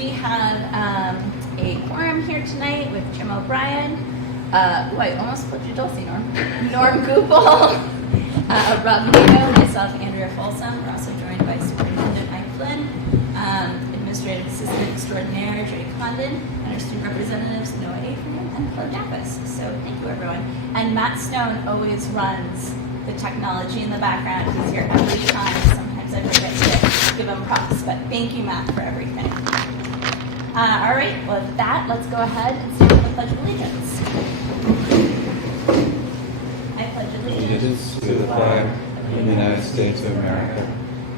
we have a quorum here tonight with Jim O'Brien. I almost called you Dulcie, Norm. Norm Goupel, Rob Nato, myself, Andrea Folsom. We're also joined by Superintendent Mike Flynn, Administrative Assistant Extraordinaire Jay Condon, and our student representatives Noah Afrian and Chloe Davis. So thank you, everyone. And Matt Stone always runs the technology in the background. He's here every time. Sometimes I forget to give him props, but thank you, Matt, for everything. All right, well, with that, let's go ahead and start with the Pledge of Allegiance. I pledge allegiance to the flag of the United States of America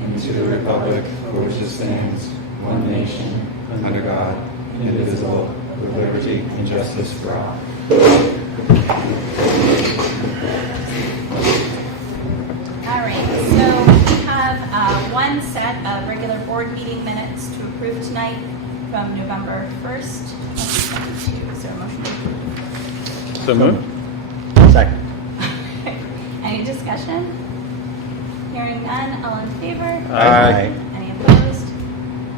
and to the republic for which it stands, one nation, under God, indivisible, with liberty and justice for all. All right, so we have one set of regular board meeting minutes to approve tonight from November 1st, 2022. Is there a motion to approve? So moved. Second. Any discussion? Hearing none, all in favor? Aye. Any opposed?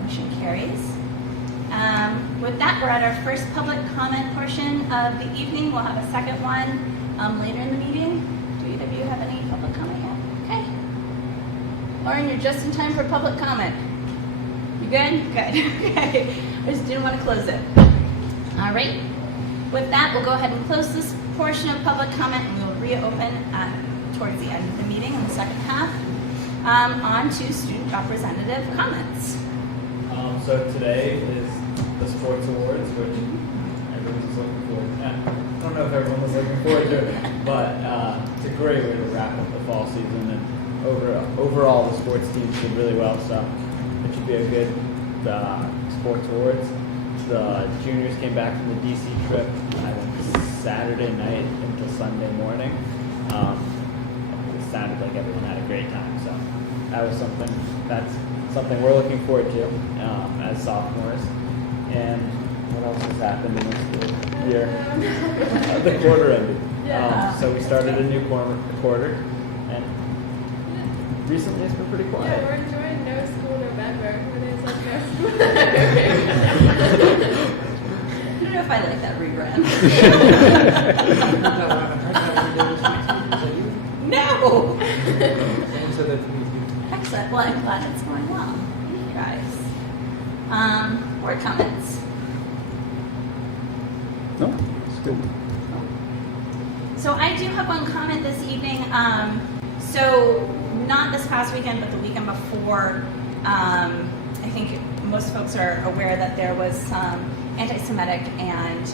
Motion carries. With that, we're at our first public comment portion of the evening. We'll have a second one later in the meeting. Do either of you have any public comment yet? Okay. Lauren, you're just in time for public comment. You good? Good. Okay. I just didn't want to close it. All right. With that, we'll go ahead and close this portion of public comment, and we will reopen towards the end of the meeting in the second half. On to student representative comments. So today is the sports awards, which everyone was looking forward to. I don't know if everyone was looking forward to it, but it's a great way to wrap up the fall season. And overall, the sports teams did really well, so it should be a good sports awards. The juniors came back from the DC trip, I think Saturday night into Sunday morning. It sounded like everyone had a great time, so that's something we're looking forward to as sophomores. And what else has happened in this year? The quarter ended. Yeah. So we started a new quarter, and recently it's been pretty quiet. Yeah, we're enjoying no school November when it's like no school. I don't know if I like that rebrand. No! Excellent. Well, I'm glad it's going well. Thank you guys. Board comments. No, it's good. So I do have one comment this evening. So not this past weekend, but the weekend before, I think most folks are aware that there was some anti-Semitic and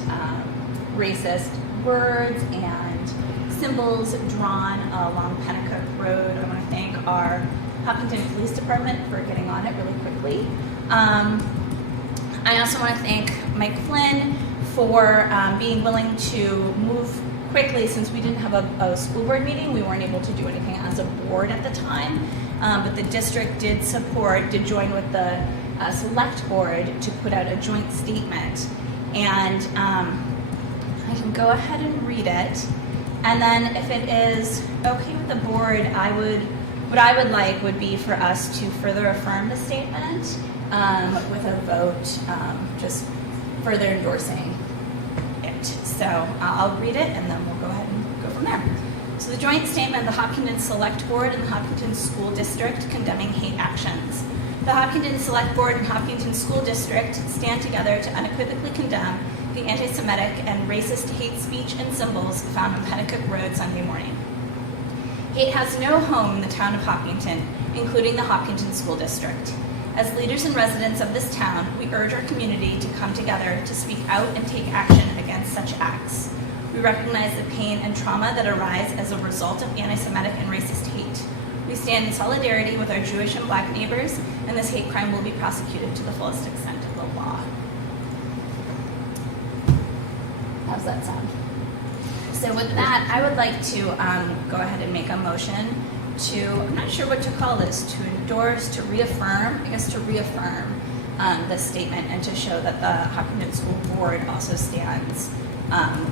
racist words and symbols drawn along Pennacook Road. I want to thank our Hopkinton Police Department for getting on it really quickly. I also want to thank Mike Flynn for being willing to move quickly. Since we didn't have a school board meeting, we weren't able to do anything as a board at the time, but the district did join with the select board to put out a joint statement, and I can go ahead and read it, and then if it is okay with the board, what I would like would be for us to further affirm the statement with a vote just further endorsing it. So I'll read it and then we'll go ahead and go from there. So the joint statement, the Hopkinton Select Board and the Hopkinton School District condemning hate actions. The Hopkinton Select Board and Hopkinton School District stand together to unequivocally condemn the anti-Semitic and racist hate speech and symbols found on Pennacook Road Sunday morning. Hate has no home in the town of Hopkinton, including the Hopkinton School District. As leaders and residents of this town, we urge our community to come together to speak out and take action against such acts. We recognize the pain and trauma that arise as a result of anti-Semitic and racist hate. We stand in solidarity with our Jewish and Black neighbors, and this hate crime will be prosecuted to the fullest extent of the law. How's that sound? So with that, I would like to go ahead and make a motion to, I'm not sure what to call this, to endorse, to reaffirm, the statement and to show that the Hopkinton School Board also stands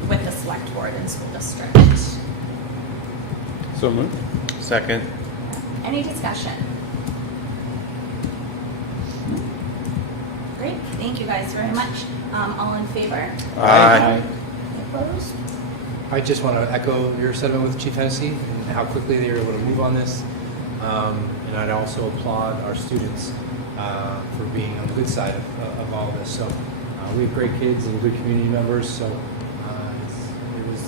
with the Select Board and School District. So moved. Second. Any discussion? Great. Great, thank you guys very much. All in favor? Aye. Opposed? I just want to echo your sentiment with Chief Hennessy and how quickly they were able to move on this. And I'd also applaud our students for being on the good side of all this. So we have great kids and good community members. So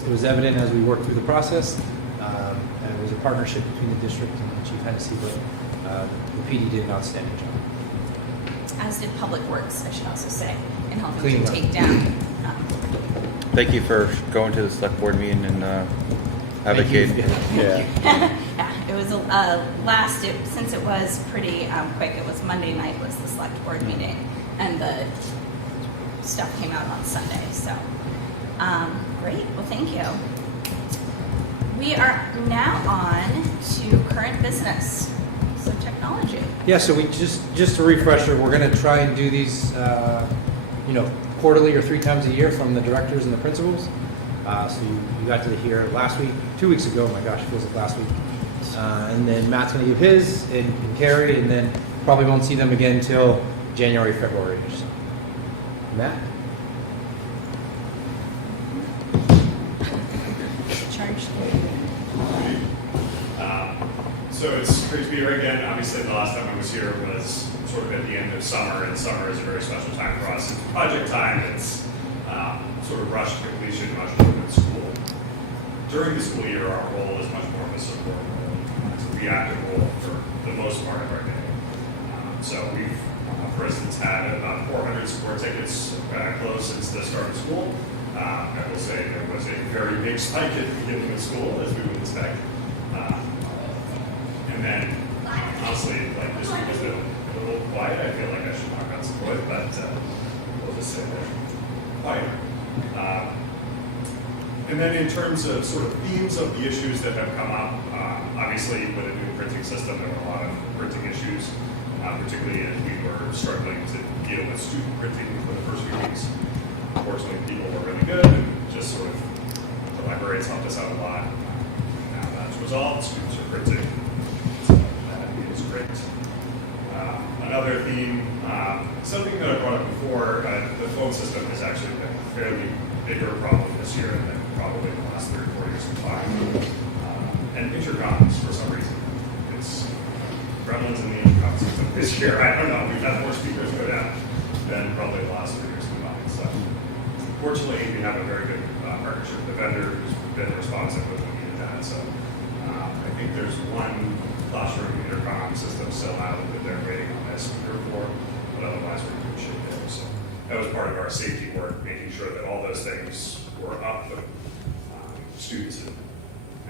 it was evident as we worked through the process. And it was a partnership between the district and Chief Hennessy, but the PD did an outstanding job. As did Public Works, I should also say, in helping Clean to work. take down. Thank you for going to the select board meeting and advocating. Thank you. Yeah. Yeah, it was since it was pretty quick. It was Monday night was the select board meeting, and the stuff came out on Sunday. So great. Well, thank you. We are now on to current business. So technology. Yeah, so we just a refresher, we're going to try and do these, quarterly or 3 times a year from the directors and the principals. So you got to hear last week, 2 weeks ago. Oh my gosh, it feels like last week. And then Matt's going to give his and Carrie, and then probably won't see them again until January, February. So, Matt. Charge. So it's great to be here again. Obviously, the last time I was here was sort of at the end of summer, and summer is a very special time for us. It's project time. It's sort of rushed completion, much more than school. During the school year, our role is much more of a support role. It's a reactive role for the most part of our day. So we've, for instance, had about 400 support tickets closed since the start of school. I will say there was a very big spike at the beginning of school, as we would expect. And then, honestly, like this week has been a little quiet. I feel like I should knock on some wood, but we'll just say they're quiet. And then in terms of sort of themes of the issues that have come up, obviously with a new printing system, there were a lot of printing issues, particularly as we were struggling to deal with student printing for the first few weeks. Fortunately, people were really good and just sort of, the librarians helped us out a lot. Now that's resolved, students are printing. That is great. Another theme, something that I brought up before, the phone system has actually been a fairly bigger problem this year than probably the last 3 or 4 years combined. And intercoms, for some reason, it's gremlins in the intercom system this year. I don't know, we've had more speakers go down than probably the last 3 years combined. So fortunately, we have a very good partnership with the vendor who's been responsive with what we needed that. So I think there's one classroom intercom system still out that they're waiting on this speaker for, but otherwise we're in good shape there. So that was part of our safety work, making sure that all those things were up, that students and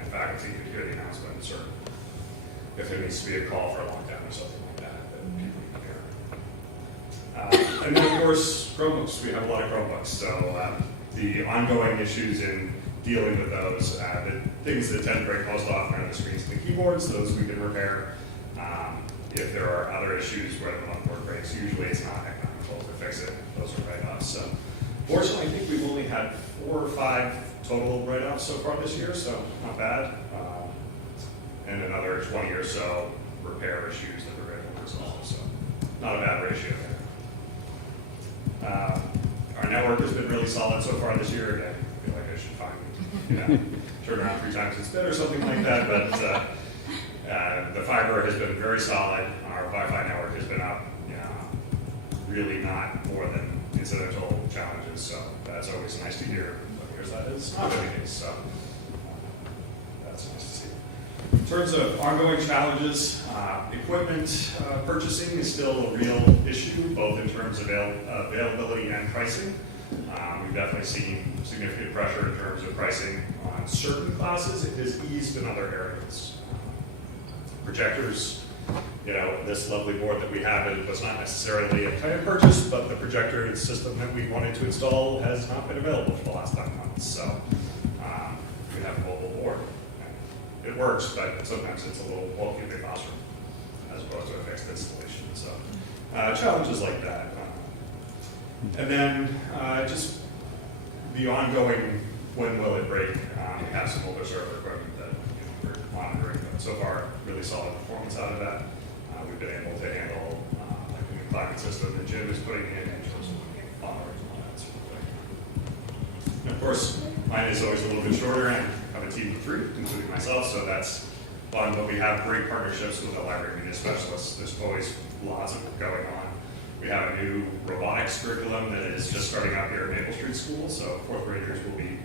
faculty could hear the announcements, or if there needs to be a call for a lockdown or something like that, that people can hear. And then, of course, Chromebooks. We have a lot of Chromebooks, so the ongoing issues in dealing with those, the things that tend to break most often are the screens and the keyboards. Those we can repair. If there are other issues where the motherboard breaks, usually it's not economical to fix it. Those are write-offs. So fortunately, I think we've only had 4 or 5 total write-offs so far this year, so not bad. And another 20 or so repair issues that we're able to resolve. So not a bad ratio there. Our network has been really solid so far this year. Again, I feel like I should find, turn around 3 times its bit or something like that. But the fiber has been very solid. Our Wi-Fi network has been up. Really not more than incidental challenges. So that's always nice to hear. But here's that is not the case. So that's nice to see. In terms of ongoing challenges, equipment purchasing is still a real issue, both in terms of availability and pricing. We've definitely seen significant pressure in terms of pricing on certain classes. It has eased in other areas. Projectors, this lovely board that we have, it was not necessarily a planned purchase, but the projector system that we wanted to install has not been available for the last 5 months. So we have a mobile board. It works, but sometimes it's a little bulky in the classroom as opposed to a fixed installation. So challenges like that. And then just the ongoing, when will it break? We have some older server equipment that we're monitoring, but so far really solid performance out of that. We've been able to handle like a new climate system that Jim is putting in course, mine is always a little bit shorter, and I have a team of 3, including myself, so that's fun. But we have great partnerships with the library media specialists. There's always lots of it going on. We have a new robotics curriculum that is just starting out here at Maple Street School, so 4th graders will be,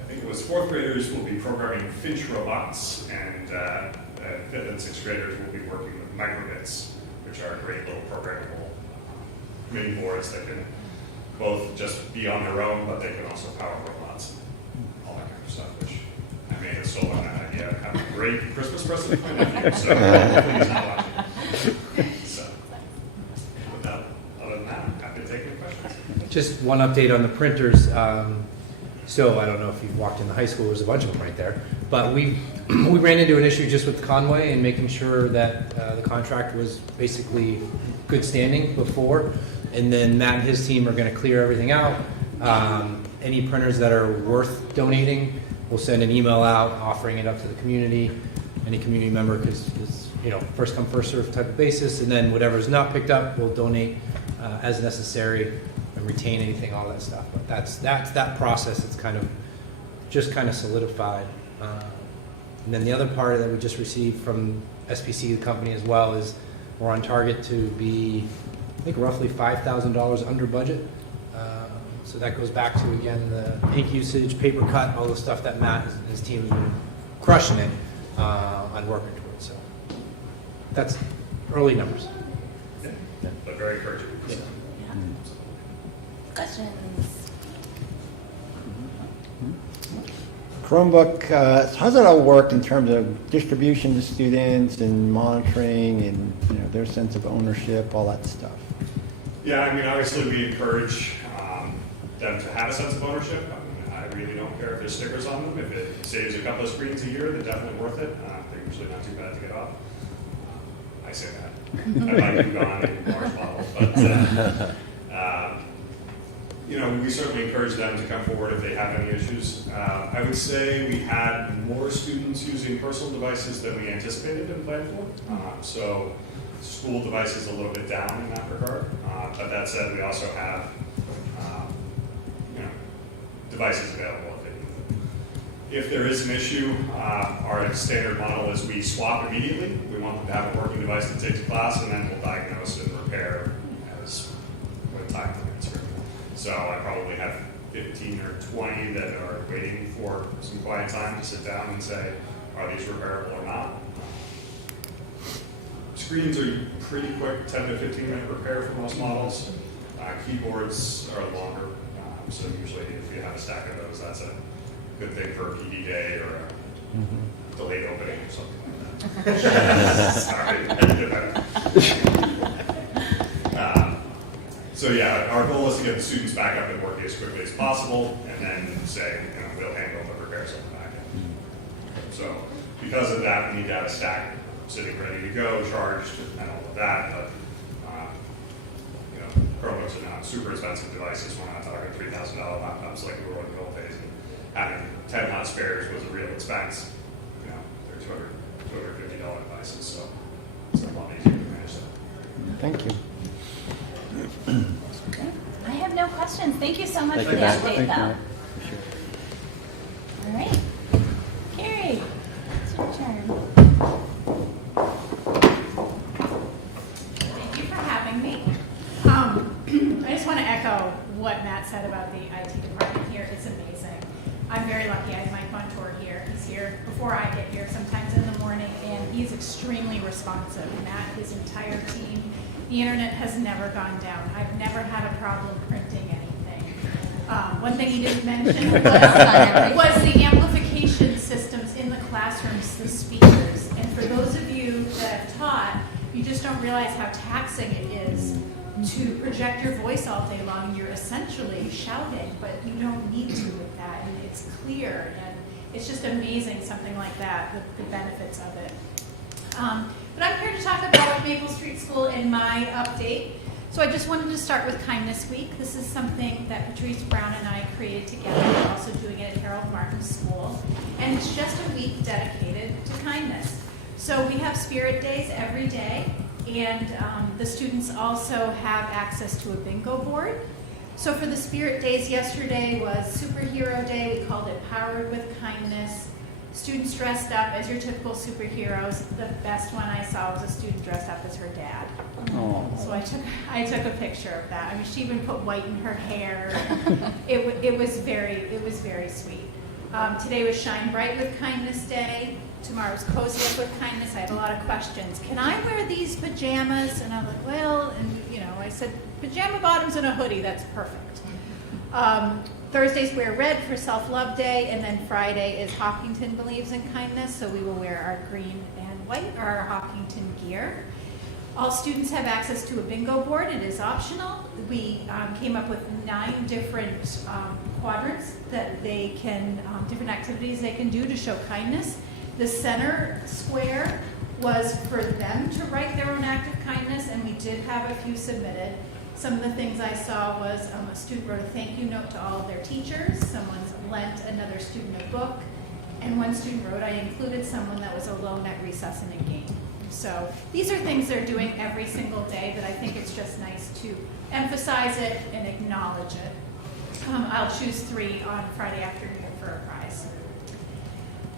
I think it was 4th graders will be programming Finch robots, and 5th and 6th graders will be working with microbits, which are great little programmable mini boards that can both just be on their own, but they can also power robots and all that kind of stuff, which I may have stolen that idea and have a great Christmas present for my nephew, so hopefully he's not watching. So, without, other than that, I'm happy to take any questions. Just one update on the printers. So I don't know if you've walked in the high school, there's a bunch of them right there. But we ran into an issue just with Conway and making sure that the contract was basically good standing before. And then Matt and his team are going to clear everything out. Any printers that are worth donating, we'll send an email out offering it up to the community. Any community member, because it's first come first served type of basis. And then whatever's not picked up, we'll donate as necessary and retain anything, all that stuff. But that's that process. It's kind of solidified. And then the other part that we just received from SPC, the company as well, is we're on target to be, I think, roughly $5,000 under budget. So that goes back to, again, the ink usage, paper cut, all the stuff that Matt and his team have been crushing it on working towards. So that's early numbers. Yeah, but very encouraging. Yeah. Questions? Chromebook, how does it all work in terms of distribution to students and monitoring and their sense of ownership, all that stuff? Yeah, I mean, obviously we encourage them to have a sense of ownership. I really don't care if there's stickers on them. If it saves a couple of screens a year, they're definitely worth it. They're usually not too bad to get off. I say that. I might be gone in large bottles, but we certainly encourage them to come forward if they have any issues. I would say we had more students using personal devices than we anticipated and planned for. So school devices a little bit down in that regard. But that said, we also have devices available if they need them. If there is an issue, our standard model is we swap immediately. We want them to have a working device that takes class, and then we'll diagnose and repair as when time permits. So I probably have 15 or 20 that are waiting for some quiet time to sit down and say, are these repairable or not? Screens are pretty quick, 10 to 15 minute repair for most models. Keyboards are longer, so usually if you have a stack of those, that's a good thing for a PD day or a delayed opening or something like that. Sorry, I did that. So yeah, our goal is to get the students back up and working as quickly as possible, and then say, we'll handle the repairs on the back end. So because of that, we need to have a stack sitting ready to go, charged, and all of that. But Chromebooks are not super expensive devices. We're not talking $3,000 laptops like we were in the old days. And having 10 hot spares was a real expense. They're $250 devices, so it's a lot easier to manage that. Thank you. I have no questions. Thank you so much Thank for you, the Matt. update, Thank you, though. Matt. Sure. All right. Carrie, it's your turn. Thank you for having me. I just want to echo what Matt said about the IT department here. It's amazing. I'm very lucky. I have Mike Montour here. He's here before I get here, sometimes in the morning, and he's extremely responsive. Matt, his entire team. The internet has never gone down. I've never had a problem printing anything. One thing he didn't mention was the amplification systems in the classrooms, the speakers. And for those of you that have taught, you just don't realize how taxing it is to project your voice all day long. You're essentially shouting, but you don't need to with that. And it's clear, and it's just amazing, something like that, the benefits of it. But I'm here to talk about Maple Street School and my update. So I just wanted to start with Kindness Week. This is something that Patrice Brown and I created together. We're also doing it at Harold Martin School. And it's just a week dedicated to kindness. So we have spirit days every day. And the students also have access to a bingo board. So for the Spirit Days, yesterday was Superhero Day. We called it Powered with Kindness. Students dressed up as your typical superheroes. The best one I saw was a student dressed up as her dad. Oh. So I took a picture of that. I mean, she even put white in her hair. It was very sweet. Today was Shine Bright with Kindness Day. Tomorrow's Cozy Up with Kindness. I have a lot of questions. Can I wear these pajamas? And I'm like, well, and I said, pajama bottoms and a hoodie, that's perfect. Thursdays wear red for Self-Love Day, and then Friday is Hopkinton Believes in Kindness, so we will wear our green and white, or our Hopkinton gear. All students have access to a bingo board. It is optional. We came up with 9 different quadrants that they can, different activities they can do to show kindness. The center square was for them to write their own act of kindness, and we did have a few submitted. Some of the things I saw was a student wrote a thank you note to all of their teachers. Someone's lent another student a book. And one student wrote, I included someone that was alone at recess in a game. So these are things they're doing every single day that I think it's just nice to emphasize it and acknowledge it. I'll choose 3 on Friday afternoon for a prize.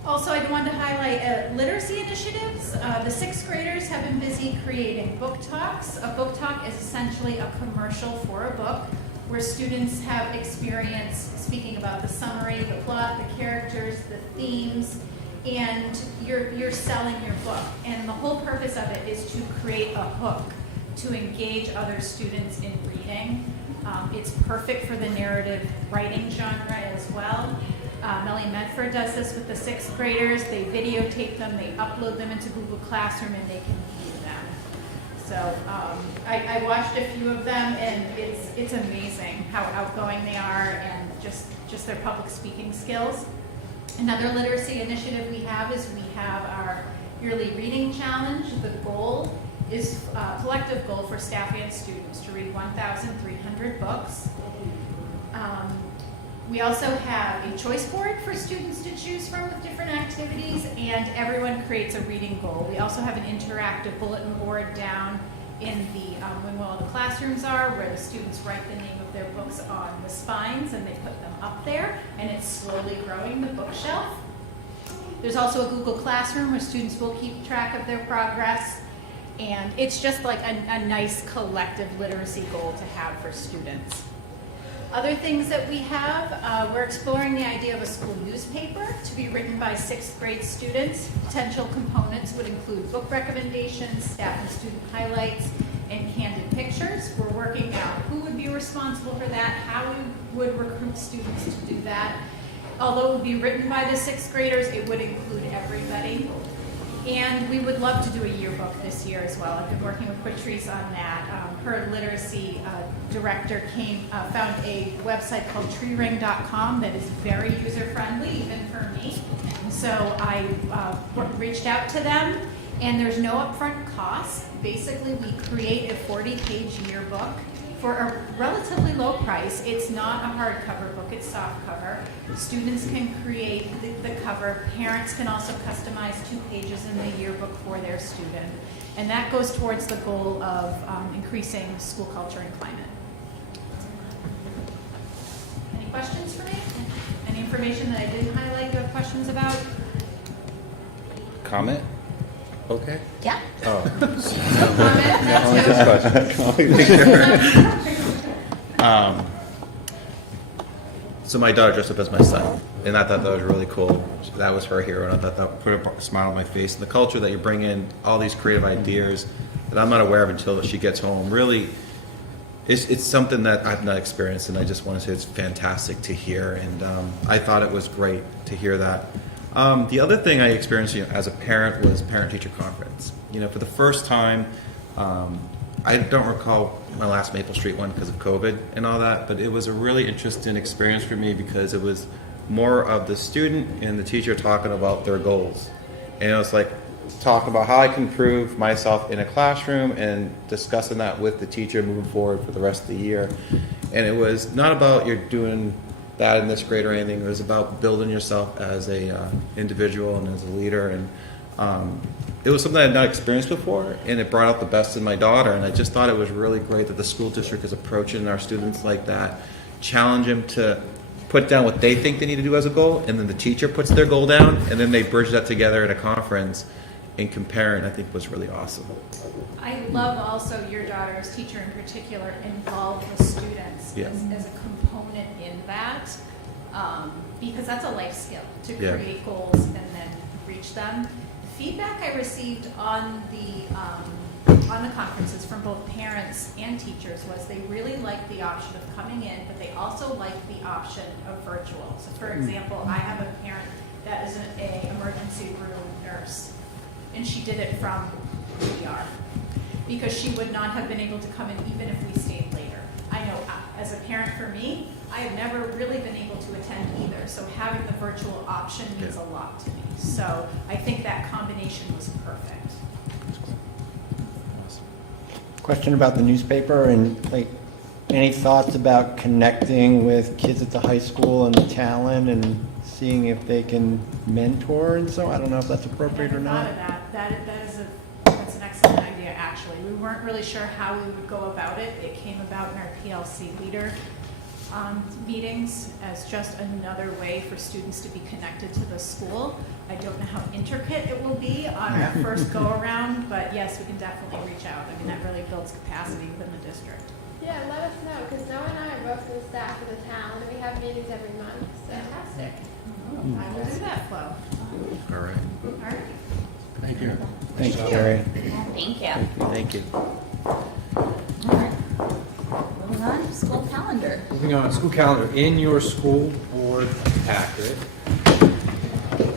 Also, I wanted to highlight literacy initiatives. The 6th graders have been busy creating book talks. A book talk is essentially a commercial for a book where students have experience speaking about the summary, the plot, the characters, the themes, and you're selling your book. And the whole purpose of it is to create a hook to engage other students in reading. It's perfect for the narrative writing genre as well. Melanie Medford does this with the 6th graders. They videotape them, they upload them into Google Classroom, and they can view them. So I watched a few of them, and it's amazing how outgoing they are and just their public speaking skills. Another literacy initiative we have is we have our yearly reading challenge. The goal is a collective goal for staff and students to read 1,300 books. We also have a choice board for students to choose from with different activities, and everyone creates a reading goal. We also have an interactive bulletin board down in the wing where all the classrooms are, where the students write the name of their books on the spines and they put them up there, and it's slowly growing the bookshelf. There's also a Google Classroom where students will keep track of their progress, and it's just like a nice collective literacy goal to have for students. Other things that we have, we're exploring the idea of a school newspaper to be written by 6th grade students. Potential components would include book recommendations, staff and student highlights, and candid pictures. We're working out who would be responsible for that, how we would recruit students to do that. Although it would be written by the 6th graders, it would include everybody. And we would love to do a yearbook this year as well. I've been working with Patrice on that. Her literacy director found a website called treering.com that is very user-friendly, even for me. So I reached out to them, and there's no upfront cost. Basically, we create a 40-page yearbook for a relatively low price. It's not a hardcover book, it's soft cover. Students can create the cover. Parents can also customize 2 pages in the yearbook for their student. And that goes towards the goal of increasing school culture and climate. Any questions for me? Any information that I didn't highlight you have questions about? Comment? Okay. Yeah. Oh. No comment? So my daughter dressed up as my son, and I thought that was really cool. That was her hero, and I thought that put a smile on my face. And the culture that you bring in, all these creative ideas that I'm not aware of until she gets home, really, it's something that I've not experienced, and I just want to say it's fantastic to hear. And I thought it was great to hear that. The other thing I experienced as a parent was parent-teacher conference. For the first time, I don't recall my last Maple Street one because of COVID and all that, but it was a really interesting experience for me because it was more of the student and the teacher talking about their goals. And it was like talking about how I can improve myself in a classroom and discussing that with the teacher moving forward for the rest of the year. And it was not about you're doing that in this grade or anything. It was about building yourself as a individual and as a leader. And it was something I had not experienced before, and it brought out the best in my daughter. And I just thought it was really great that the school district is approaching our students like that, challenge them to put down what they think they need to do as a goal, and then the teacher puts their goal down, and then they bridge that together at a conference and compare, and I think was really awesome. I love also your daughter's teacher in particular involve the students Yeah. as a component in that, because that's a life skill to Yeah. create goals and then reach them. Feedback I received on the conferences from both parents and teachers was they really liked the option of coming in, but they also liked the option of virtual. So for example, I have a parent that is an emergency room nurse, and she did it from ER because she would not have been able to come in even if we stayed later. I know as a parent for me, I have never really been able to attend either, so having the virtual option means a lot to me. So I think that combination was perfect. Question about the newspaper and like, any thoughts about connecting with kids at the high school and the talent and seeing if they can mentor and so? I don't know if that's appropriate or I never not. thought of that. That's an excellent idea, actually. We weren't really sure how we would go about it. It came about in our PLC leader meetings as just another way for students to be connected to the school. I don't know how intricate it will be on our first go-around, but yes, we can definitely reach out. I mean, that really builds capacity within the district. Yeah, let us know, because Noah and I are both in the staff of the town, and we have meetings every month, so. Fantastic. I will do that, Flo. All right. All right. Thank you. Thanks, Jerry. Thank you. Thank you. All right. Moving on, school calendar. Moving on, school calendar. In your school board packet,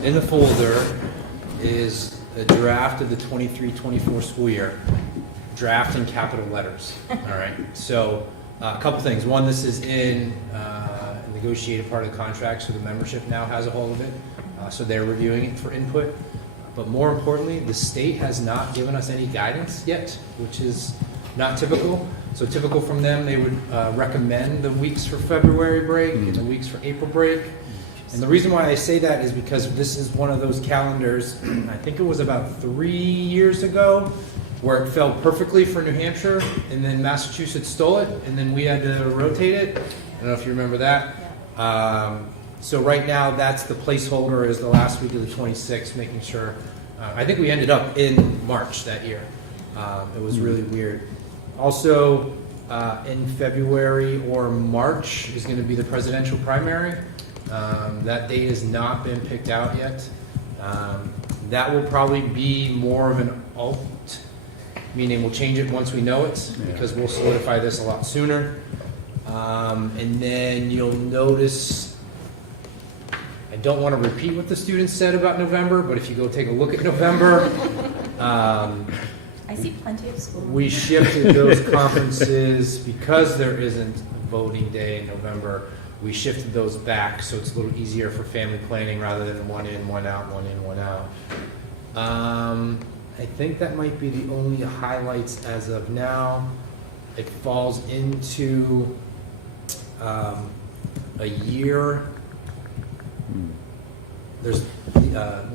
in the folder is a draft of the 23-24 school year. Draft in capital letters. All right. So a couple things. One, this is in a negotiated part of the contract, so the membership now has a hold of it. So they're reviewing it for input. But more importantly, the state has not given us any guidance yet, which is not typical. So typical from them, they would recommend the weeks for February break and the weeks for April break. And the reason why I say that is because this is one of those calendars, I think it was about 3 years ago, where it fell perfectly for New Hampshire, and then Massachusetts stole it, and then we had to rotate it. I don't know if you remember that. So right now, that's the placeholder is the last week of the 26th, making sure. I think we ended up in March that year. It was really weird. Also, in February or March is going to be the presidential primary. That date has not been picked out yet. That will probably be more of an alt, meaning we'll change it once we know it, because we'll solidify this a lot sooner. And then you'll notice, I don't want to repeat what the students said about November, but if you go take a look at November, I see plenty of school. we shifted those conferences because there isn't a voting day in November. We shifted those back so it's a little easier for family planning rather than one in, one out, one in, one out. I think that might be the only highlights as of now. It falls into a year. There's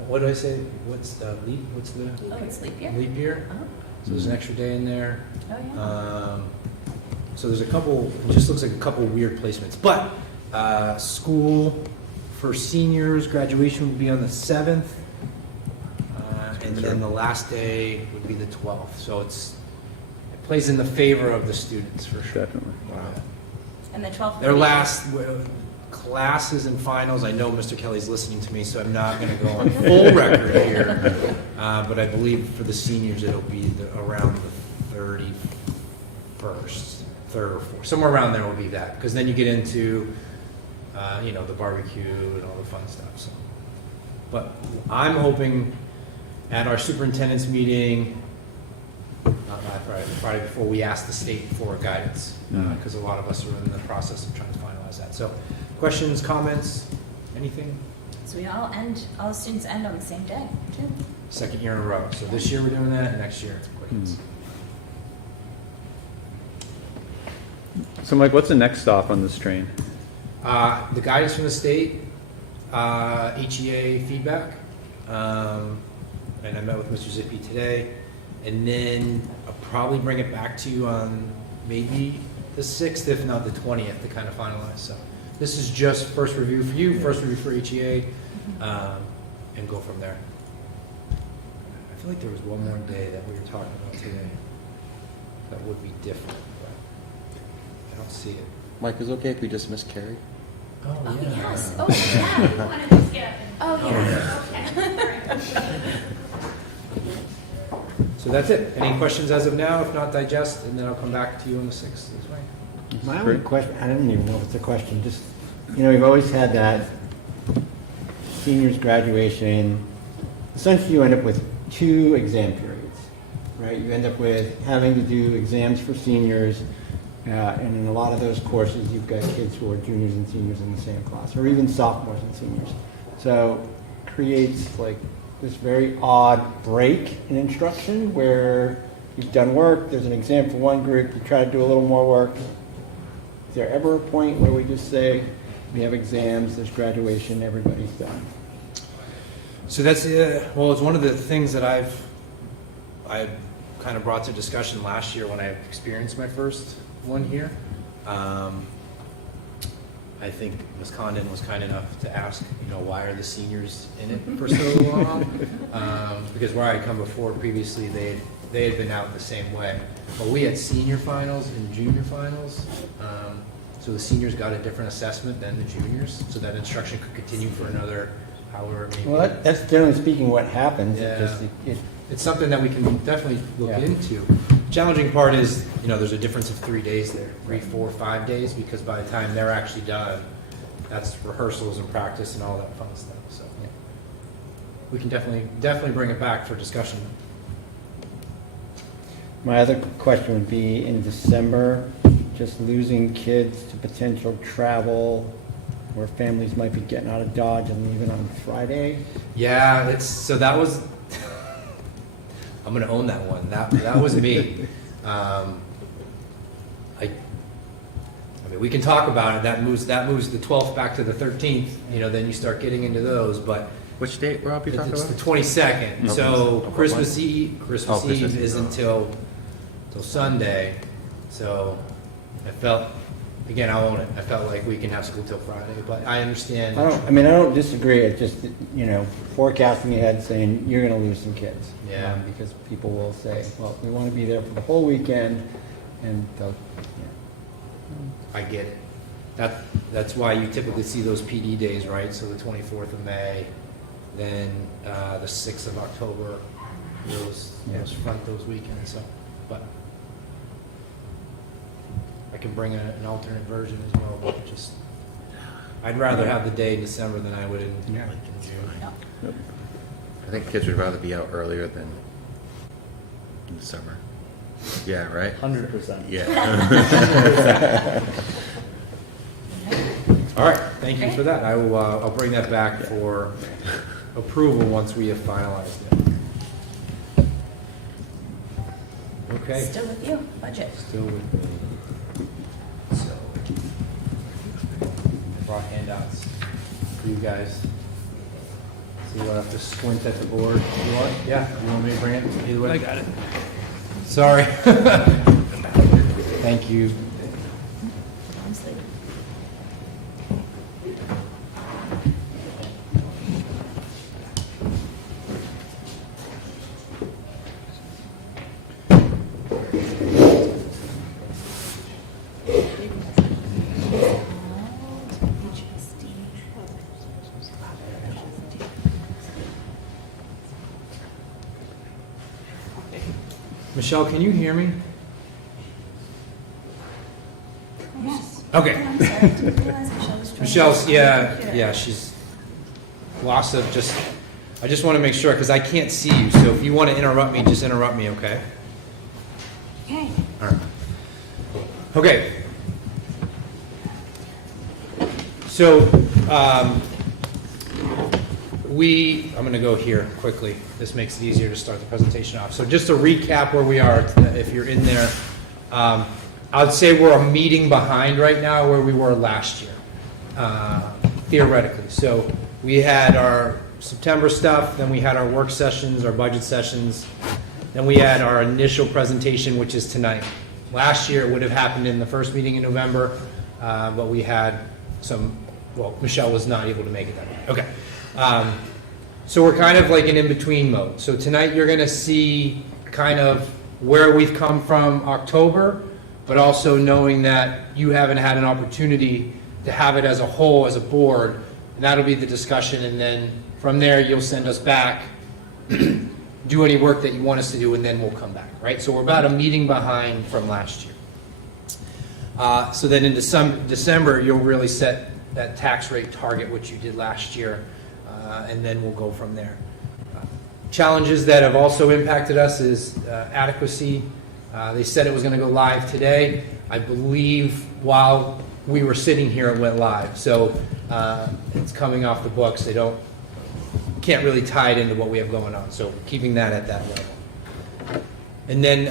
what do I say? What's the leap? What's the Oh, it's leap year? leap year? Oh, So there's an extra day in there. oh yeah. So there's a couple, it just looks like a couple weird placements. But school for seniors, graduation would be on the 7th. And then the last day would be the 12th. So it plays in the favor of the students for sure. Definitely. And the 12th. Their last classes and finals, I know Mr. Kelly's listening to me, so I'm not going to go on full record here. But I believe for the seniors, it'll be around the 31st, 3rd or 4th. Somewhere around there will be that. Because then you get into, the barbecue and all the fun stuff. So. But I'm hoping at our superintendent's meeting, Friday before, we ask the state for guidance. Because a lot of us are in the process of trying to finalize that. So questions, comments, anything? So all the students end on the same day, too. Second year in a row. So this year we're doing that, and next year it's quick. So Mike, what's the next stop on this train? The guidance from the state, HEA feedback, and and I met with Mr. Zippy today, and then I'll probably bring it back to you on maybe the 6th, if not the 20th, to kind of finalize. So this is just first review for you, first review for HEA, and go from there. I feel like there was one more day that we were talking about today that would be different, but I don't see it. Mike, is it okay if we dismiss Carrie? Oh, Oh, yeah. yes. Oh, yeah. You wanted to skip. Oh, yeah. Okay. So that's it. Any questions as of now? If not, digest, and then I'll come back to you on the 6th. That's right. My only question, I don't even know if it's a question, just, we've always had that seniors graduation, essentially you end up with 2 exam periods, right? You end up with having to do exams for seniors, and in a lot of those courses, you've got kids who are juniors and seniors in the same class, or even sophomores and seniors. So creates like this very odd break in instruction where you've done work, there's an exam for one group, you try to do a little more work. Is there ever a point where we just say, we have exams, there's graduation, everybody's done? So that's well, it's one of the things that I kind of brought to discussion last year when I experienced my first one here. I think Ms. Condon was kind enough to ask, why are the seniors in it for so long? Because where I come before previously, they had been out the same way. But we had senior finals and junior finals. So the seniors got a different assessment than the juniors, so that instruction could continue for another hour. Maybe. Well, that's generally speaking what happens. Yeah. It's something that we can definitely look into. Challenging part is, there's a difference of 3 days there, 3, 4, 5 days, because by the time they're actually done, that's rehearsals and practice and all that fun stuff. So we can definitely bring it back for discussion. My other question would be in December, just losing kids to potential travel where families might be getting out of Dodge and leaving on Friday. Yeah, that was. I'm going to own that one. That was me. I mean, we can talk about it. That moves the 12th back to the 13th. Then you start getting into those. But Which date, Rob, you talking it's about? the 22nd. So Christmas Eve. Christmas Eve isn't till Sunday. So I felt. Again, I'll own it. I felt like we can have school till Friday, but I understand. I don't disagree. It's just, forecasting ahead saying you're going to lose some kids. Yeah. Because people will say, well, we want to be there for the whole weekend, and they'll, I get it. That's why you typically see those PD days, right? So the 24th of May, then the 6th of October, those weekends. So, but I can bring an alternate version as well. But I'd rather have the day in December than I would in June. I think kids would rather be out earlier than in the summer. Yeah, right? 100%. Yeah. All right, thank you for that. I'll bring that back for approval once we have finalized it. Okay. Still with you, budget. Still with me. So, I brought handouts for you guys. So you'll have to squint at the board. You want? Yeah, you want me to bring it? Either way. I got it. Sorry. Thank you. Honestly. Michelle, can you hear me? Yes. Okay. I'm sorry, I didn't realize Michelle was trying Michelle's, to- yeah, she's lots of I just want to make sure, because I can't see you, so if you want to interrupt me, just interrupt me, okay? Okay. All right. Okay. So, I'm going to go here quickly. This makes it easier to start the presentation off. So just to recap where we are, if you're in there, I'd say we're a meeting behind right now where we were last year, theoretically. So we had our September stuff, then we had our work sessions, our budget sessions, then we had our initial presentation, which is tonight. Last year, it would have happened in the first meeting in November, but we had Michelle was not able to make it that way. Okay. So we're kind of like an in-between mode. So tonight you're going to see kind of where we've come from October, but also knowing that you haven't had an opportunity to have it as a whole, as a board, and that'll be the discussion, and then from there you'll send us back, do any work that you want us to do, and then we'll come back, right? So we're about a meeting behind from last year. So then in December, you'll really set that tax rate target, which you did last year, and then we'll go from there. Challenges that have also impacted us is adequacy. They said it was going to go live today. I believe while we were sitting here, it went live. So it's coming off the books. They can't really tie it into what we have going on. So keeping that at that level. And then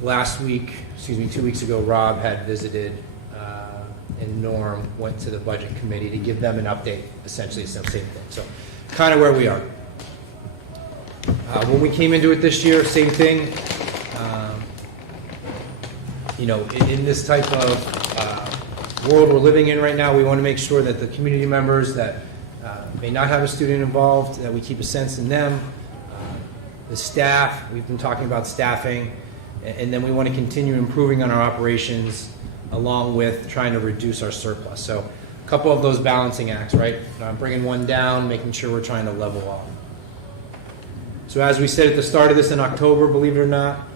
2 weeks ago, Rob had visited and Norm went to the budget committee to give them an update. Essentially, it's the same thing. So kind of where we are. When we came into it this year, same thing. In this type of world we're living in right now, we want to make sure that the community members that may not have a student involved, that we keep a sense in them. The staff, we've been talking about staffing, and then we want to continue improving on our operations along with trying to reduce our surplus. So a couple of those balancing acts, right? Bringing one down, making sure we're trying to level off. So as we said at the start of this in October, believe it or not,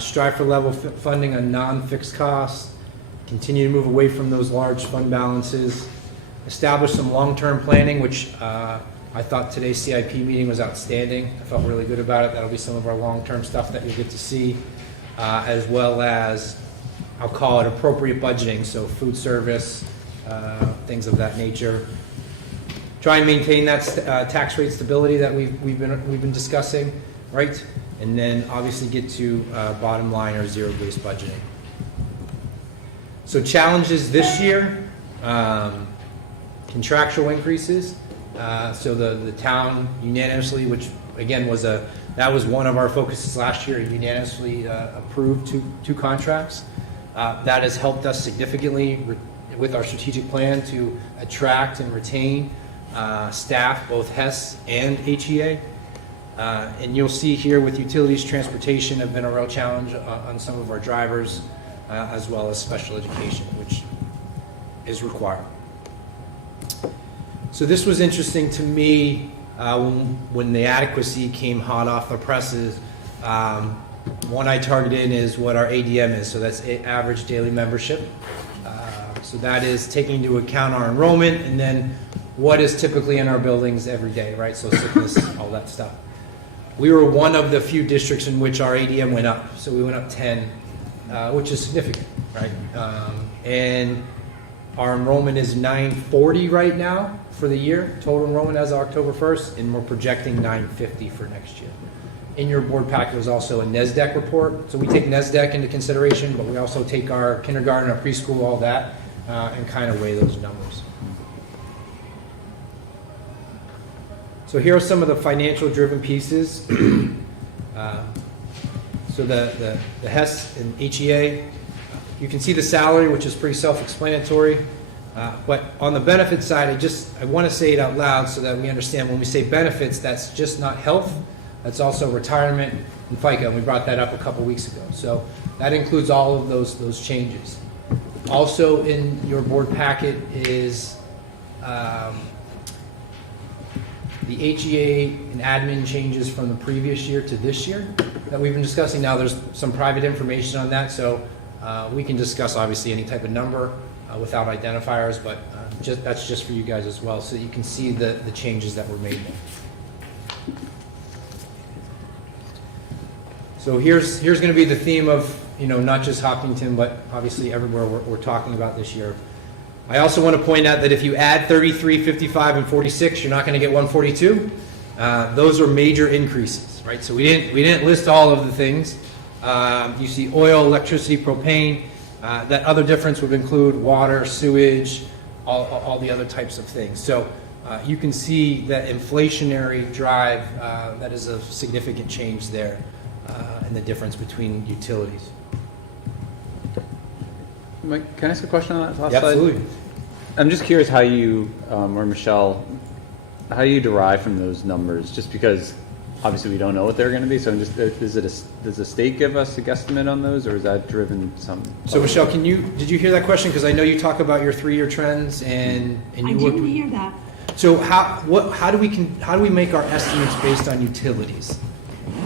strive for level funding on non-fixed costs, continue to move away from those large fund balances, establish some long-term planning, which I thought today's CIP meeting was outstanding. I felt really good about it. That'll be some of our long-term stuff that you'll get to see, as well as, I'll call it appropriate budgeting, so food service, things of that nature. Try and maintain that tax rate stability that we've been discussing, right? And then obviously get to bottom line or zero-based budgeting. So challenges this year, contractual increases. So the town unanimously, which again that was one of our focuses last year, unanimously approved two contracts. That has helped us significantly with our strategic plan to attract and retain staff, both HES and HEA. And you'll see here with utilities, transportation have been a real challenge on some of our drivers, as well as special education, which is required. So this was interesting to me when the adequacy came hot off the presses. One I targeted is what our ADM is, so that's average daily membership. So that is taking into account our enrollment and then what is typically in our buildings every day, right? So sickness, all that stuff. We were one of the few districts in which our ADM went up. So we went up 10, which is significant, right? And our enrollment is 940 right now for the year, total enrollment as of October 1st, and we're projecting 950 for next year. In your board packet was also a NESDEC report. So we take NESDEC into consideration, but we also take our kindergarten, our preschool, all that, and kind of weigh those numbers. So here are some of the financial driven pieces. So the HES and HEA, you can see the salary, which is pretty self-explanatory. But on the benefit side, I want to say it out loud so that we understand when we say benefits, that's just not health. That's also retirement and FICA, and we brought that up a couple weeks ago. So that includes all of those changes. Also in your board packet is the HEA and admin changes from the previous year to this year that we've been discussing. Now there's some private information on that, so we can discuss obviously any type of number without identifiers, but that's just for you guys as well, so you can see the changes that were made. So here's going to be the theme of, not just Hopkinton, but obviously everywhere we're talking about this year. I also want to point out that if you add 33, 55, and 46, you're not going to get 142. Those are major increases, right? So we didn't list all of the things. You see oil, electricity, propane. That other difference would include water, sewage, all the other types of things. So you can see that inflationary drive, that is a significant change there in the difference between utilities. Mike, can I ask a question on that last slide? Absolutely. I'm just curious how you, or Michelle, how you derive from those numbers, just because obviously we don't know what they're going to be. So I'm just, does the state give us a guesstimate on those, or is that driven some? So Michelle, did you hear that question? Because I know you talk about your 3-year trends and you I didn't hear that. So how do we make our estimates based on utilities?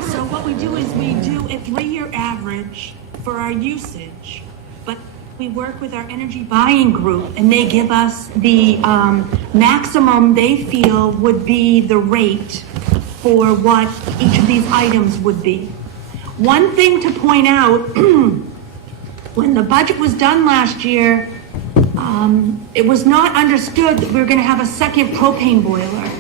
So what we do is we do a 3-year average for our usage, but we work with our energy buying group, and they give us the maximum they feel would be the rate for what each of these items would be. One thing to point out, when the budget was done last year, it was not understood that we were going to have a second propane boiler.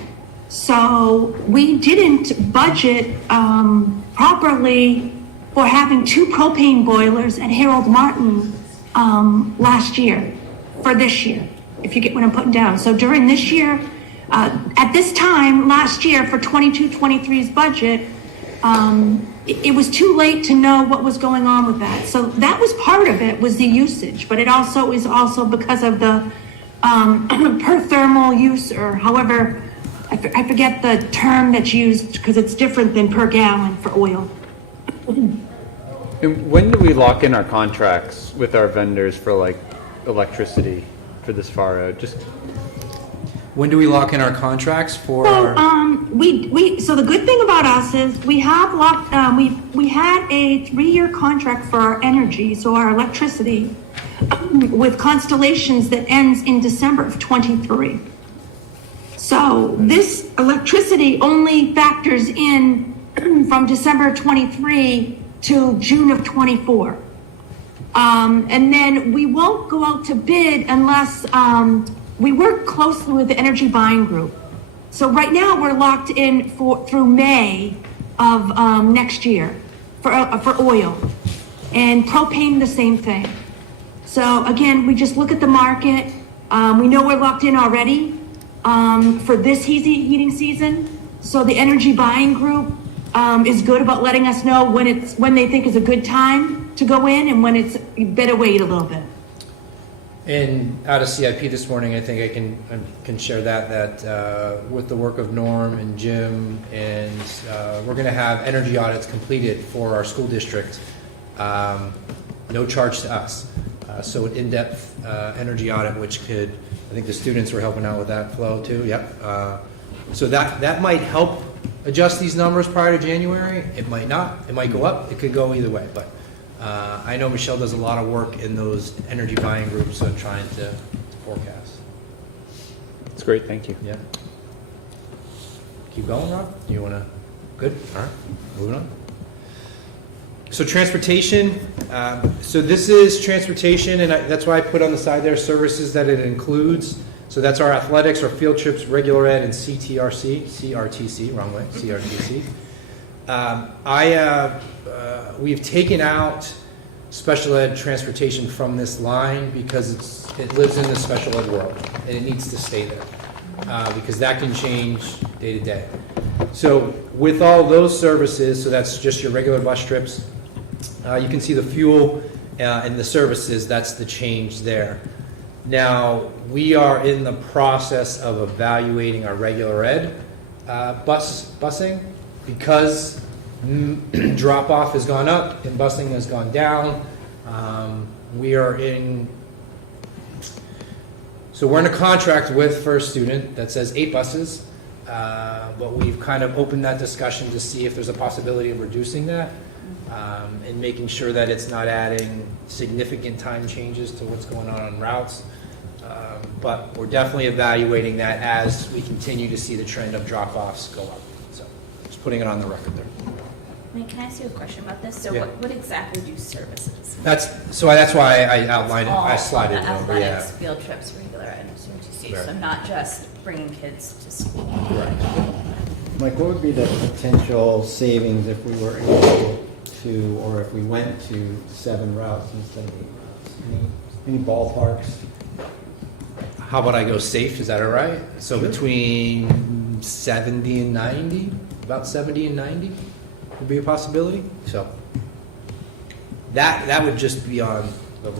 So we didn't budget properly for having 2 propane boilers at Harold Martin last year for this year, if you get what I'm putting down. So during this year, at this time last year for 22-23's budget, it was too late to know what was going on with that. So that was part of it, was the usage, but it also is also because of the per thermal use, or however, I forget the term that's used because it's different than per gallon for oil. And when do we lock in our contracts with our vendors for like electricity for this far out? Just When do we lock in our contracts for? So so the good thing about us is we have locked. We had a 3-year contract for our energy, so our electricity, with Constellations that ends in December of 23. So this electricity only factors in from December 23 to June of 24. And then we won't go out to bid unless we work closely with the energy buying group. So right now we're locked in through May of next year for oil, and propane the same thing. So again, we just look at the market. We know we're locked in already for this heating season. So the energy buying group is good about letting us know when they think is a good time to go in and when it's you better wait a little bit. And out of CIP this morning, I think I can share that with the work of Norm and Jim, and we're going to have energy audits completed for our school district, no charge to us. So an in-depth energy audit, which could, I think the students were helping out with that flow too. Yep. So that might help adjust these numbers prior to January. It might not. It might go up. It could go either way. But I know Michelle does a lot of work in those energy buying groups, so trying to forecast. That's great. Thank you. Yeah. Keep going, Rob? You want to? Good. All right. Moving on. So transportation. So this is transportation, and that's why I put on the side there services that it includes. So that's our athletics, our field trips, regular ed, and CRTC, wrong way, CRTC. We've taken out special ed transportation from this line because it lives in the special ed world, and it needs to stay there because that can change day to day. So with all those services, so that's just your regular bus trips, you can see the fuel and the services, that's the change there. Now, we are in the process of evaluating our regular ed busing because drop-off has gone up and busing has gone down. We're in a contract with First Student that says 8 buses, but we've kind of opened that discussion to see if there's a possibility of reducing that and making sure that it's not adding significant time changes to what's going on routes. But we're definitely evaluating that as we continue to see the trend of drop-offs go up. So just putting it on the record there. Wait, can I ask you a question about this? So Yeah. what exactly do services? That's why I outlined it. I slided it all over. athletics, Yeah. field trips, regular ed, and CRTC. Right. So not just bringing kids to school. Mike, what would be the potential savings if we were able to, or if we went to 7 routes instead of 8 routes? Any ballparks? how about I go safe? Is that all right? So between 70 and 90, about 70 and 90 would be a possibility. So that would just be on the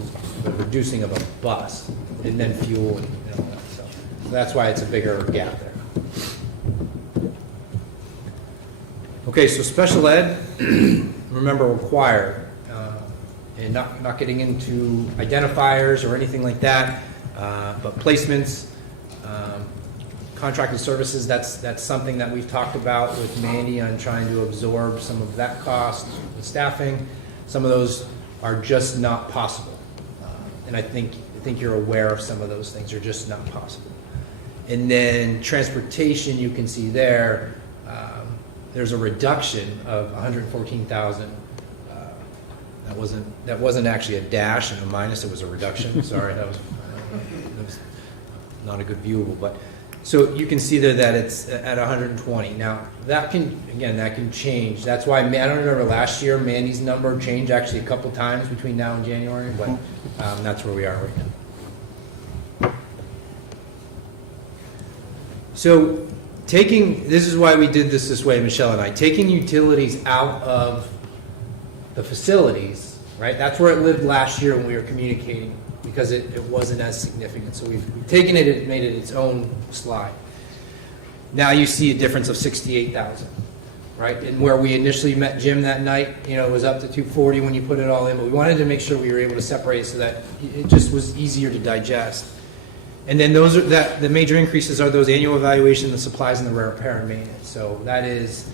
reducing of a bus, and then fuel and all that stuff. So that's why it's a bigger gap there. Okay, so special ed, remember, required, and not getting into identifiers or anything like that, but placements, contracted services, that's something that we've talked about with Mandy on trying to absorb some of that cost, the staffing. Some of those are just not possible. And I think you're aware of some of those things are just not possible. And then transportation, you can see there, there's a reduction of 114,000. That wasn't actually a dash and a minus, it was a reduction. Sorry, that was not a good viewable, but so you can see there that it's at 120. Now that can change. That's why I don't remember last year Mandy's number changed actually a couple times between now and January, but that's where we are right now. So this is why we did this way, Michelle and I, taking utilities out of the facilities, right? That's where it lived last year when we were communicating, because it wasn't as significant. So we've taken it and made it its own slide. Now you see a difference of 68,000, right? And where we initially met Jim that night, it was up to 240 when you put it all in, but we wanted to make sure we were able to separate it so that it just was easier to digest. And then the major increases are those annual evaluation, the supplies, and the repair and maintenance. So that is,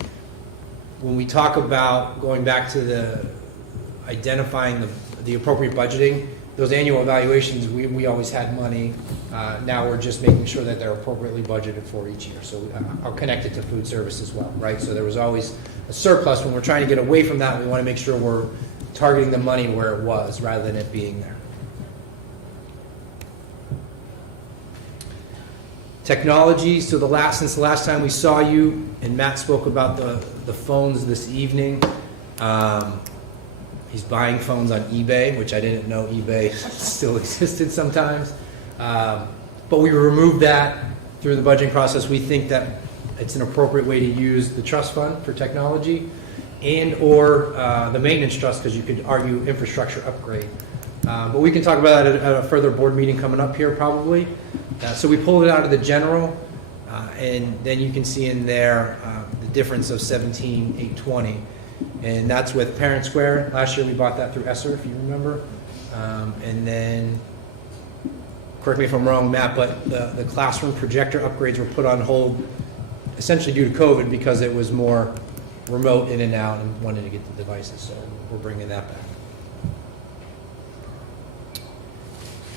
when we talk about going back to the identifying the appropriate budgeting, those annual evaluations, we always had money. Now we're just making sure that they're appropriately budgeted for each year. So I'll connect it to food service as well, right? So there was always a surplus. When we're trying to get away from that, we want to make sure we're targeting the money where it was rather than it being there. Technology, so since the last time we saw you, and Matt spoke about the phones this evening, he's buying phones on eBay, which I didn't know eBay still existed sometimes. But we removed that through the budgeting process. We think that it's an appropriate way to use the trust fund for technology or the maintenance trust, because you could argue infrastructure upgrade. But we can talk about that at a further board meeting coming up here probably. So we pulled it out of the general, and then you can see in there the difference of 17,820, and that's with Parent Square. Last year we bought that through ESSER, if you remember. And then, correct me if I'm wrong, Matt, but the classroom projector upgrades were put on hold essentially due to COVID because it was more remote in and out and wanted to get the devices. So we're bringing that back.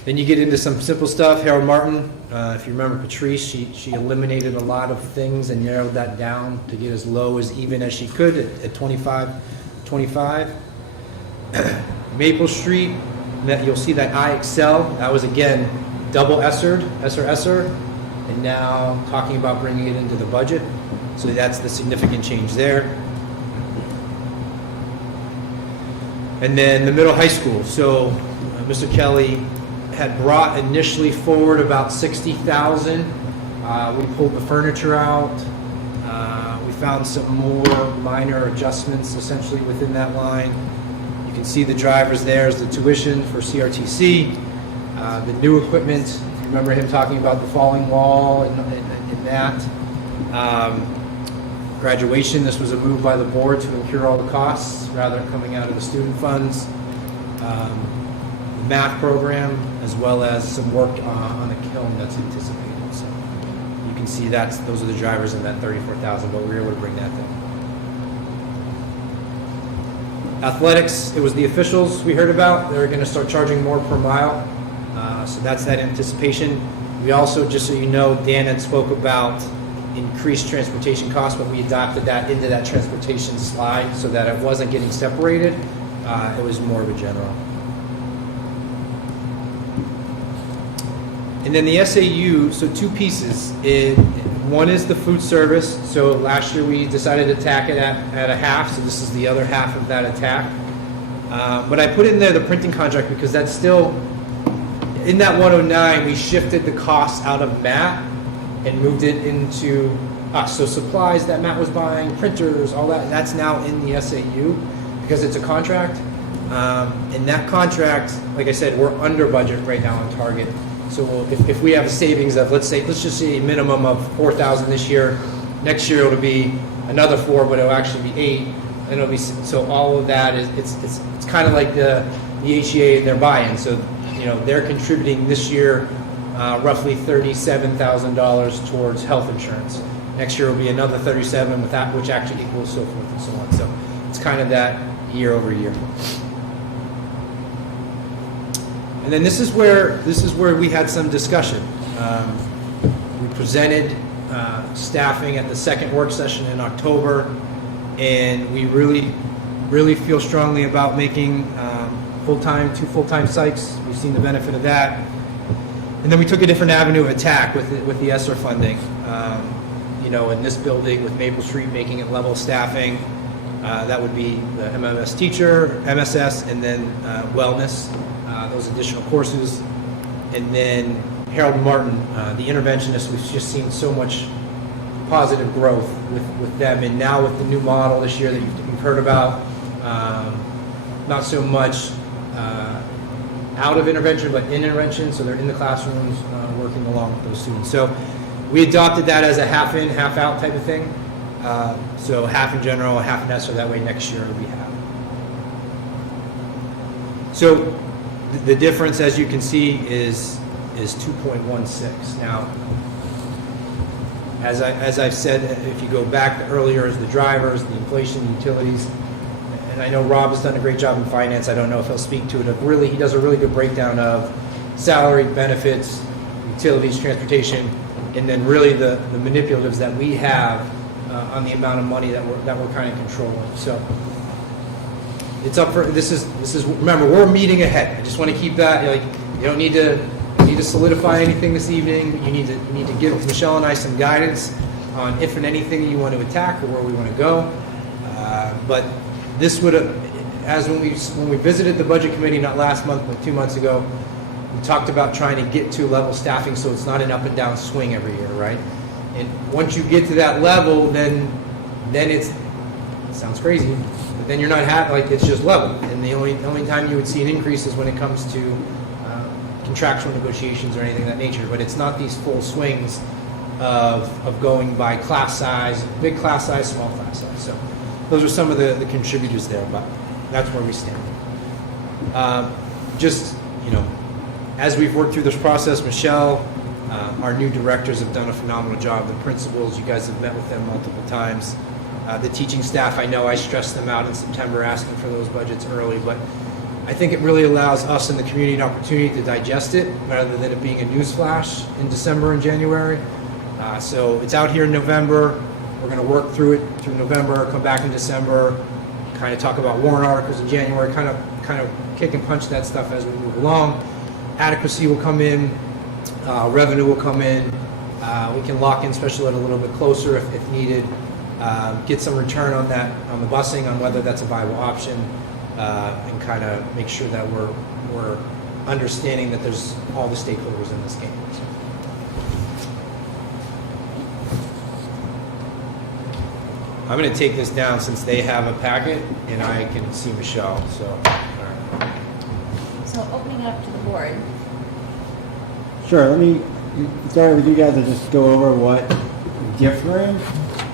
Then you get into some simple stuff. Harold Martin, if you remember Patrice, she eliminated a lot of things and narrowed that down to get as low as even as she could at 25. Maple Street, you'll see that IXL, that was again double Esser, and now talking about bringing it into the budget. So that's the significant change there. And then the middle high school. So Mr. Kelly had brought initially forward about 60,000. We pulled the furniture out. We found some more minor adjustments essentially within that line. You can see the drivers there is the tuition for CRTC, the new equipment. If you remember him talking about the falling wall and that. Graduation, this was a move by the board to incur all the costs rather than coming out of the student funds. Math program, as well as some work on the kiln that's anticipated. So you can see those are the drivers in that 34,000, but we were able to bring that down. Athletics, it was the officials we heard about. They're going to start charging more per mile. So that's that anticipation. We also, just so you know, Dan had spoke about increased transportation costs, but we adopted that into that transportation slide so that it wasn't getting separated. It was more of a general. And then the SAU, so two pieces. One is the food service. So last year we decided to attack it at a half, so this is the other half of that attack. But I put in there the printing contract because that's still, in that 109, we shifted the costs out of Matt and moved it into us. So supplies that Matt was buying, printers, all that, that's now in the SAU because it's a contract. And that contract, like I said, we're under budget right now on target. So if we have a savings of, let's just say a minimum of 4,000 this year, next year it'll be another 4, but it'll actually be 8. And it'll be, so all of that is, it's kind of like the HEA and their buy-in. So, they're contributing this year roughly $37,000 towards health insurance. Next year will be another 37 with that, which actually equals so forth and so on. So it's kind of that year over year. And then this is where we had some discussion. We presented staffing at the second work session in October, and we really feel strongly about making two full-time sites. We've seen the benefit of that. And then we took a different avenue of attack with the ESSER funding. In this building with Maple Street, making it level staffing. That would be the MMS teacher, MSS, and then wellness, those additional courses. And then Harold Martin, the interventionist, we've just seen so much positive growth with them. And now with the new model this year that you've heard about, not so much out of intervention, but in intervention. So they're in the classrooms working along with those students. So we adopted that as a half in, half out type of thing. So half in general, half in ESSER, that way next year it'll be half. So the difference, as you can see, is 2.16. Now, as I've said, if you go back to earlier as the drivers, the inflation, utilities, and I know Rob has done a great job in finance. I don't know if he'll speak to it. He does a really good breakdown of salary, benefits, utilities, transportation, and then really the manipulatives that we have on the amount of money that we're kind of controlling. So it's up for this is remember, we're meeting ahead. I just want to keep that, you don't need to solidify anything this evening. You need to give Michelle and I some guidance on if and anything you want to attack or where we want to go. But this would have, as when we visited the budget committee not last month but 2 months ago, we talked about trying to get to level staffing so it's not an up and down swing every year, right? And once you get to that level, then it sounds crazy, but then you're not it's just level. And the only time you would see an increase is when it comes to contractual negotiations or anything of that nature. But it's not these full swings of going by class size, big class size, small class size. So those are some of the contributors there, but that's where we stand. As we've worked through this process, Michelle, our new directors have done a phenomenal job. The principals, you guys have met with them multiple times. The teaching staff, I know I stressed them out in September asking for those budgets early, but I think it really allows us in the community an opportunity to digest it rather than it being a news flash in December and January. So it's out here in November. We're going to work through it through November, come back in December, kind of talk about warrant articles in January, kind of kick and punch that stuff as we move along. Adequacy will come in, revenue will come in. We can lock in special ed a little bit closer if needed. Get some return on that, on the busing, on whether that's a viable option, and kind of make sure that we're understanding that there's all the stakeholders in this game. So. I'm going to take this down since they have a packet and I can see Michelle. So, all right. So opening it up to the board. Sure, let me start with you guys to just go over what different,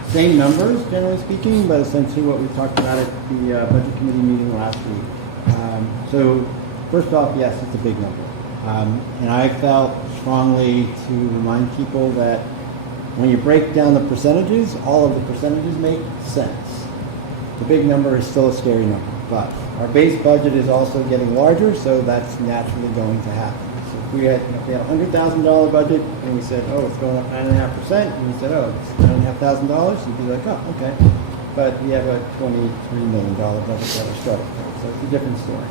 same numbers generally speaking, but essentially what we talked about at the budget committee meeting last week. So first off, yes, it's a big number. And I felt strongly to remind people that when you break down the percentages, all of the percentages make sense. The big number is still a scary number, but our base budget is also getting larger, so that's naturally going to happen. So if we had a $100,000 budget and we said, oh, it's going up 9.5%, and we said, oh, it's $9,500, you'd be like, oh, okay. But we have a $23 million budget that we're starting from, so it's a different story.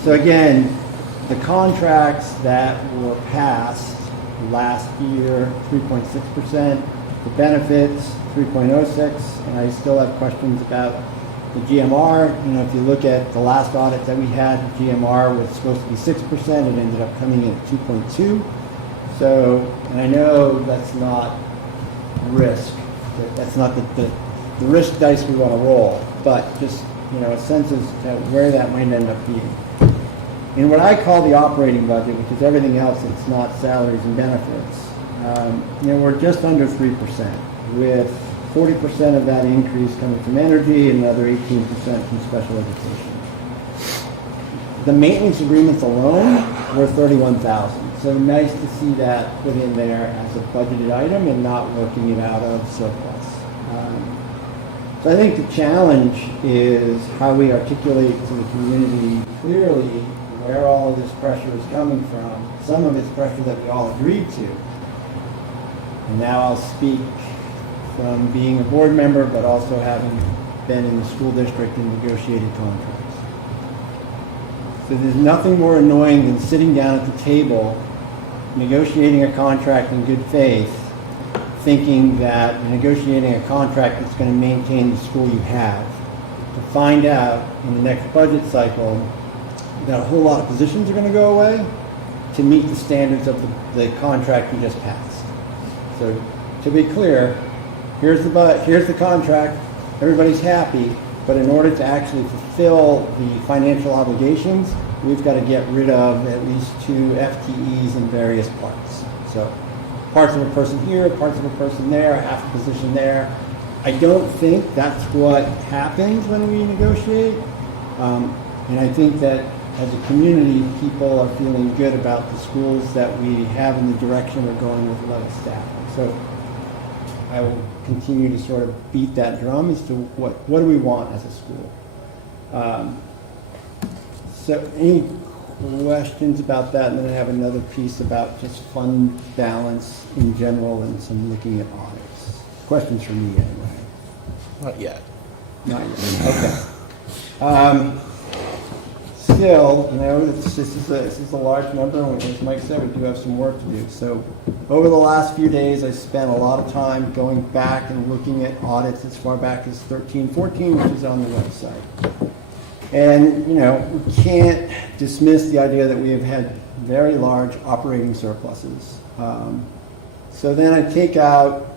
So again, the contracts that were passed last year, 3.6%, the benefits, 3.06%, and I still have questions about the GMR, if you look at the last audit that we had, GMR was supposed to be 6%, it ended up coming in at 2.2. So, and I know that's not risk, that's not the risk dice we want to roll, but just, a sense as to where that might end up being. In what I call the operating budget, which is everything else that's not salaries and benefits, we're just under 3%, with 40% of that increase coming from energy and another 18% from special education. The maintenance agreements alone were $31,000. So nice to see that put in there as a budgeted item and not working it out of surplus. So I think the challenge is how we articulate to the community clearly where all of this pressure is coming from. Some of it's pressure that we all agreed to. And now I'll speak from being a board member, but also having been in the school district and negotiated contracts. So there's nothing more annoying than sitting down at the table, negotiating a contract in good faith, thinking that you're negotiating a contract that's going to maintain the school you have, to find out in the next budget cycle that a whole lot of positions are going to go away to meet the standards of the contract you just passed. So to be clear, here's the contract, everybody's happy, but in order to actually fulfill the financial obligations, we've got to get rid of at least 2 FTEs in various parts. So parts of a person here, parts of a person there, half a position there. I don't think that's what happens when we negotiate. And I think that as a community, people are feeling good about the schools that we have in the direction we're going with level staffing. So I will continue to sort of beat that drum as to what do we want as a school. So any questions about that? And then I have another piece about just fund balance in general and some looking at audits. Questions for me anyway. Not yet. Not yet. Okay. Still, this is a large number, and as Mike said, we do have some work to do. So over the last few days, I spent a lot of time going back and looking at audits as far back as 13-14, which is on the website. And, we can't dismiss the idea that we have had very large operating surpluses. So then I take out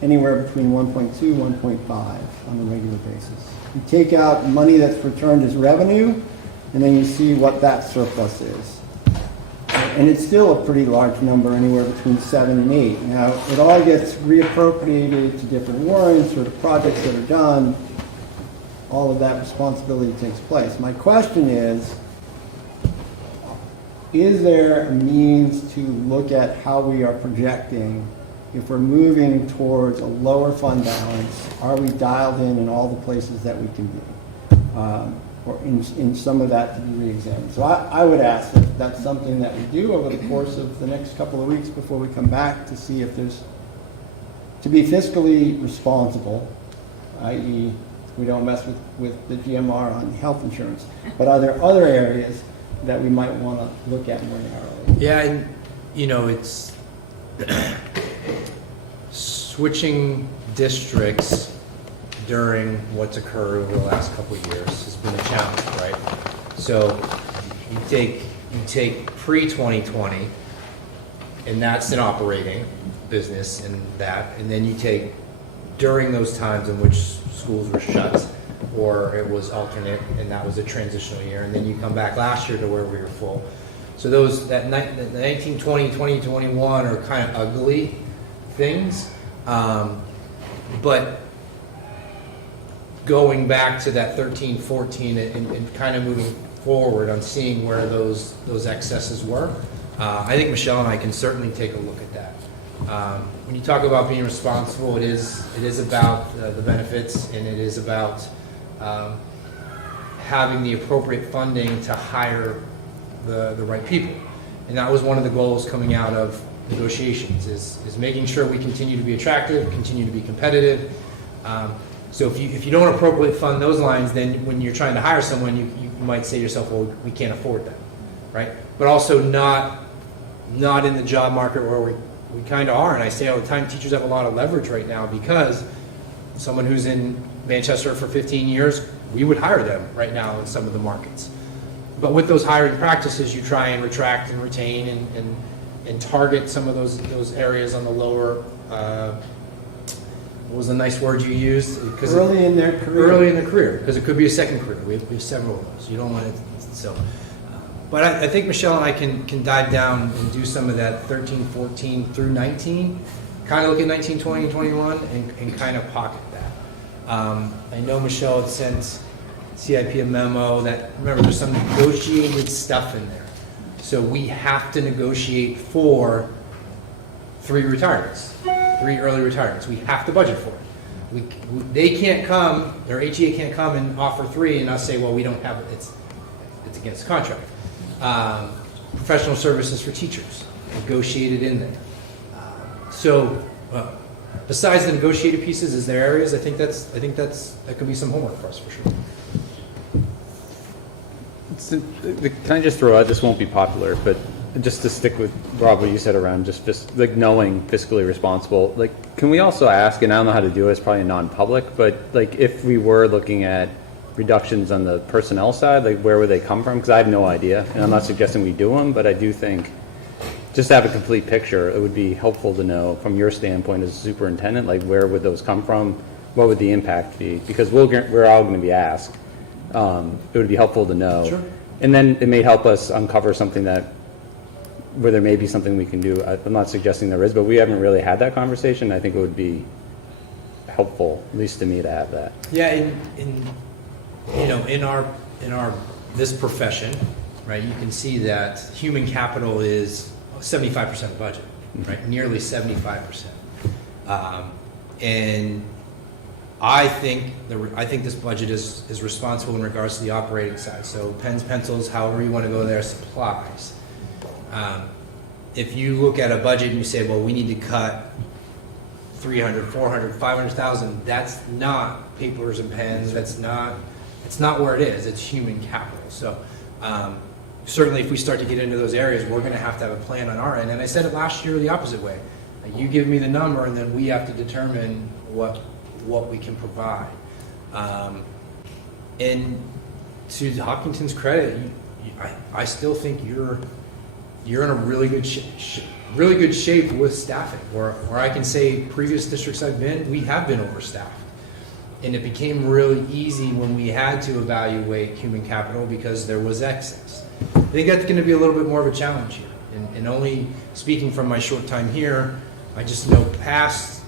anywhere between 1.2, 1.5 on a regular basis. You take out money that's returned as revenue, and then you see what that surplus is. And it's still a pretty large number, anywhere between 7 and 8. Now, it all gets reappropriated to different warrants or to projects that are done. All of that responsibility takes place. My question is there a means to look at how we are projecting? If we're moving towards a lower fund balance, are we dialed in all the places that we can be? Or in some of that to be re-examined. So I would ask if that's something that we do over the course of the next couple of weeks before we come back to see if there's, to be fiscally responsible, i.e. we don't mess with the GMR on health insurance, but are there other areas that we might want to look at more narrowly? Yeah, and it's switching districts during what's occurred over the last couple of years has been a challenge, right? So you take pre-2020, and that's an operating business and then you take during those times in which schools were shut or it was alternate and that was a transitional year, and then you come back last year to where we were full. So the 19, 20, 2021 are kind of ugly things, but going back to that 13, 14 and kind of moving forward on seeing where those excesses were, I think Michelle and I can certainly take a look at that. When you talk about being responsible, it is about the benefits, and it is about having the appropriate funding to hire the right people. And that was one of the goals coming out of negotiations, is making sure we continue to be attractive, continue to be competitive. So if you don't appropriately fund those lines, then when you're trying to hire someone, you might say to yourself, well, we can't afford them, right? But also not in the job market where we kind of are. And I say all the time, teachers have a lot of leverage right now because someone who's in Manchester for 15 years, we would hire them right now in some of the markets. But with those hiring practices, you try and retract and retain and target some of those areas on the lower, what was the nice word you used? Early in their career. Early in their career, because it could be a second career. We have several of those. You don't want it, so. But I think Michelle and I can dive down and do some of that 13, 14 through 19, kind of look at 19, 20, and 21, and kind of pocket that. I know Michelle had sent CIP a memo that, remember, there's some negotiated stuff in there. So we have to negotiate for 3 retirements, 3 early retirements. We have to budget for it. They can't come, their HEA can't come and offer 3 and us say, well, we don't have it. It's against the contract. Professional services for teachers, negotiated in there. Besides the negotiated pieces, is there areas? I think that could be some homework for us for sure. Can I just throw out, this won't be popular, but just to stick with Rob, what you said around just like knowing fiscally responsible, like, can we also ask, and I don't know how to do it, it's probably non-public, but like if we were looking at reductions on the personnel side, like where would they come from? Because I have no idea, and I'm not suggesting we do them, but I do think just to have a complete picture, it would be helpful to know from your standpoint as a superintendent, like where would those come from? What would the impact be? Because we're all going to be asked. It would be helpful to know. Sure. And then it may help us uncover something where there may be something we can do. I'm not suggesting there is, but we haven't really had that conversation. I think it would be helpful, at least to me, to have that. Yeah, in our this profession, right? You can see that human capital is 75% of budget, right? Nearly 75%. And I think this budget is responsible in regards to the operating side. So pens, pencils, however you want to go there, supplies. If you look at a budget and you say, well, we need to cut 300, 400, 500,000, that's not papers and pens. It's not where it is. It's human capital. So certainly if we start to get into those areas, we're going to have a plan on our end. And I said it last year the opposite way. You give me the number and then we have to determine what we can provide. And to Hopkinton's credit, I still think you're in a really good shape with staffing. Where I can say previous districts I've been, we have been overstaffed. And it became really easy when we had to evaluate human capital because there was excess. I think that's going to be a little bit more of a challenge here. And only speaking from my short time here, I just know past,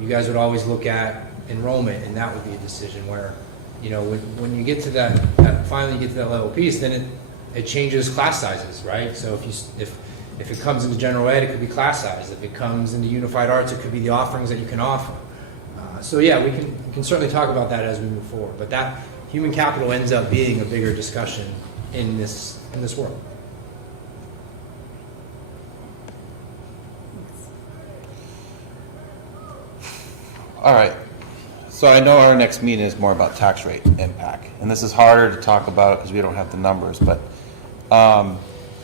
you guys would always look at enrollment, and that would be a decision where, when you get to that finally you get to that level piece, then it changes class sizes, right? So if it comes into general ed, it could be class size. If it comes into unified arts, it could be the offerings that you can offer. So yeah, we can certainly talk about that as we move forward. But that human capital ends up being a bigger discussion in this world. All right. So I know our next meeting is more about tax rate impact, and this is harder to talk about because we don't have the numbers. But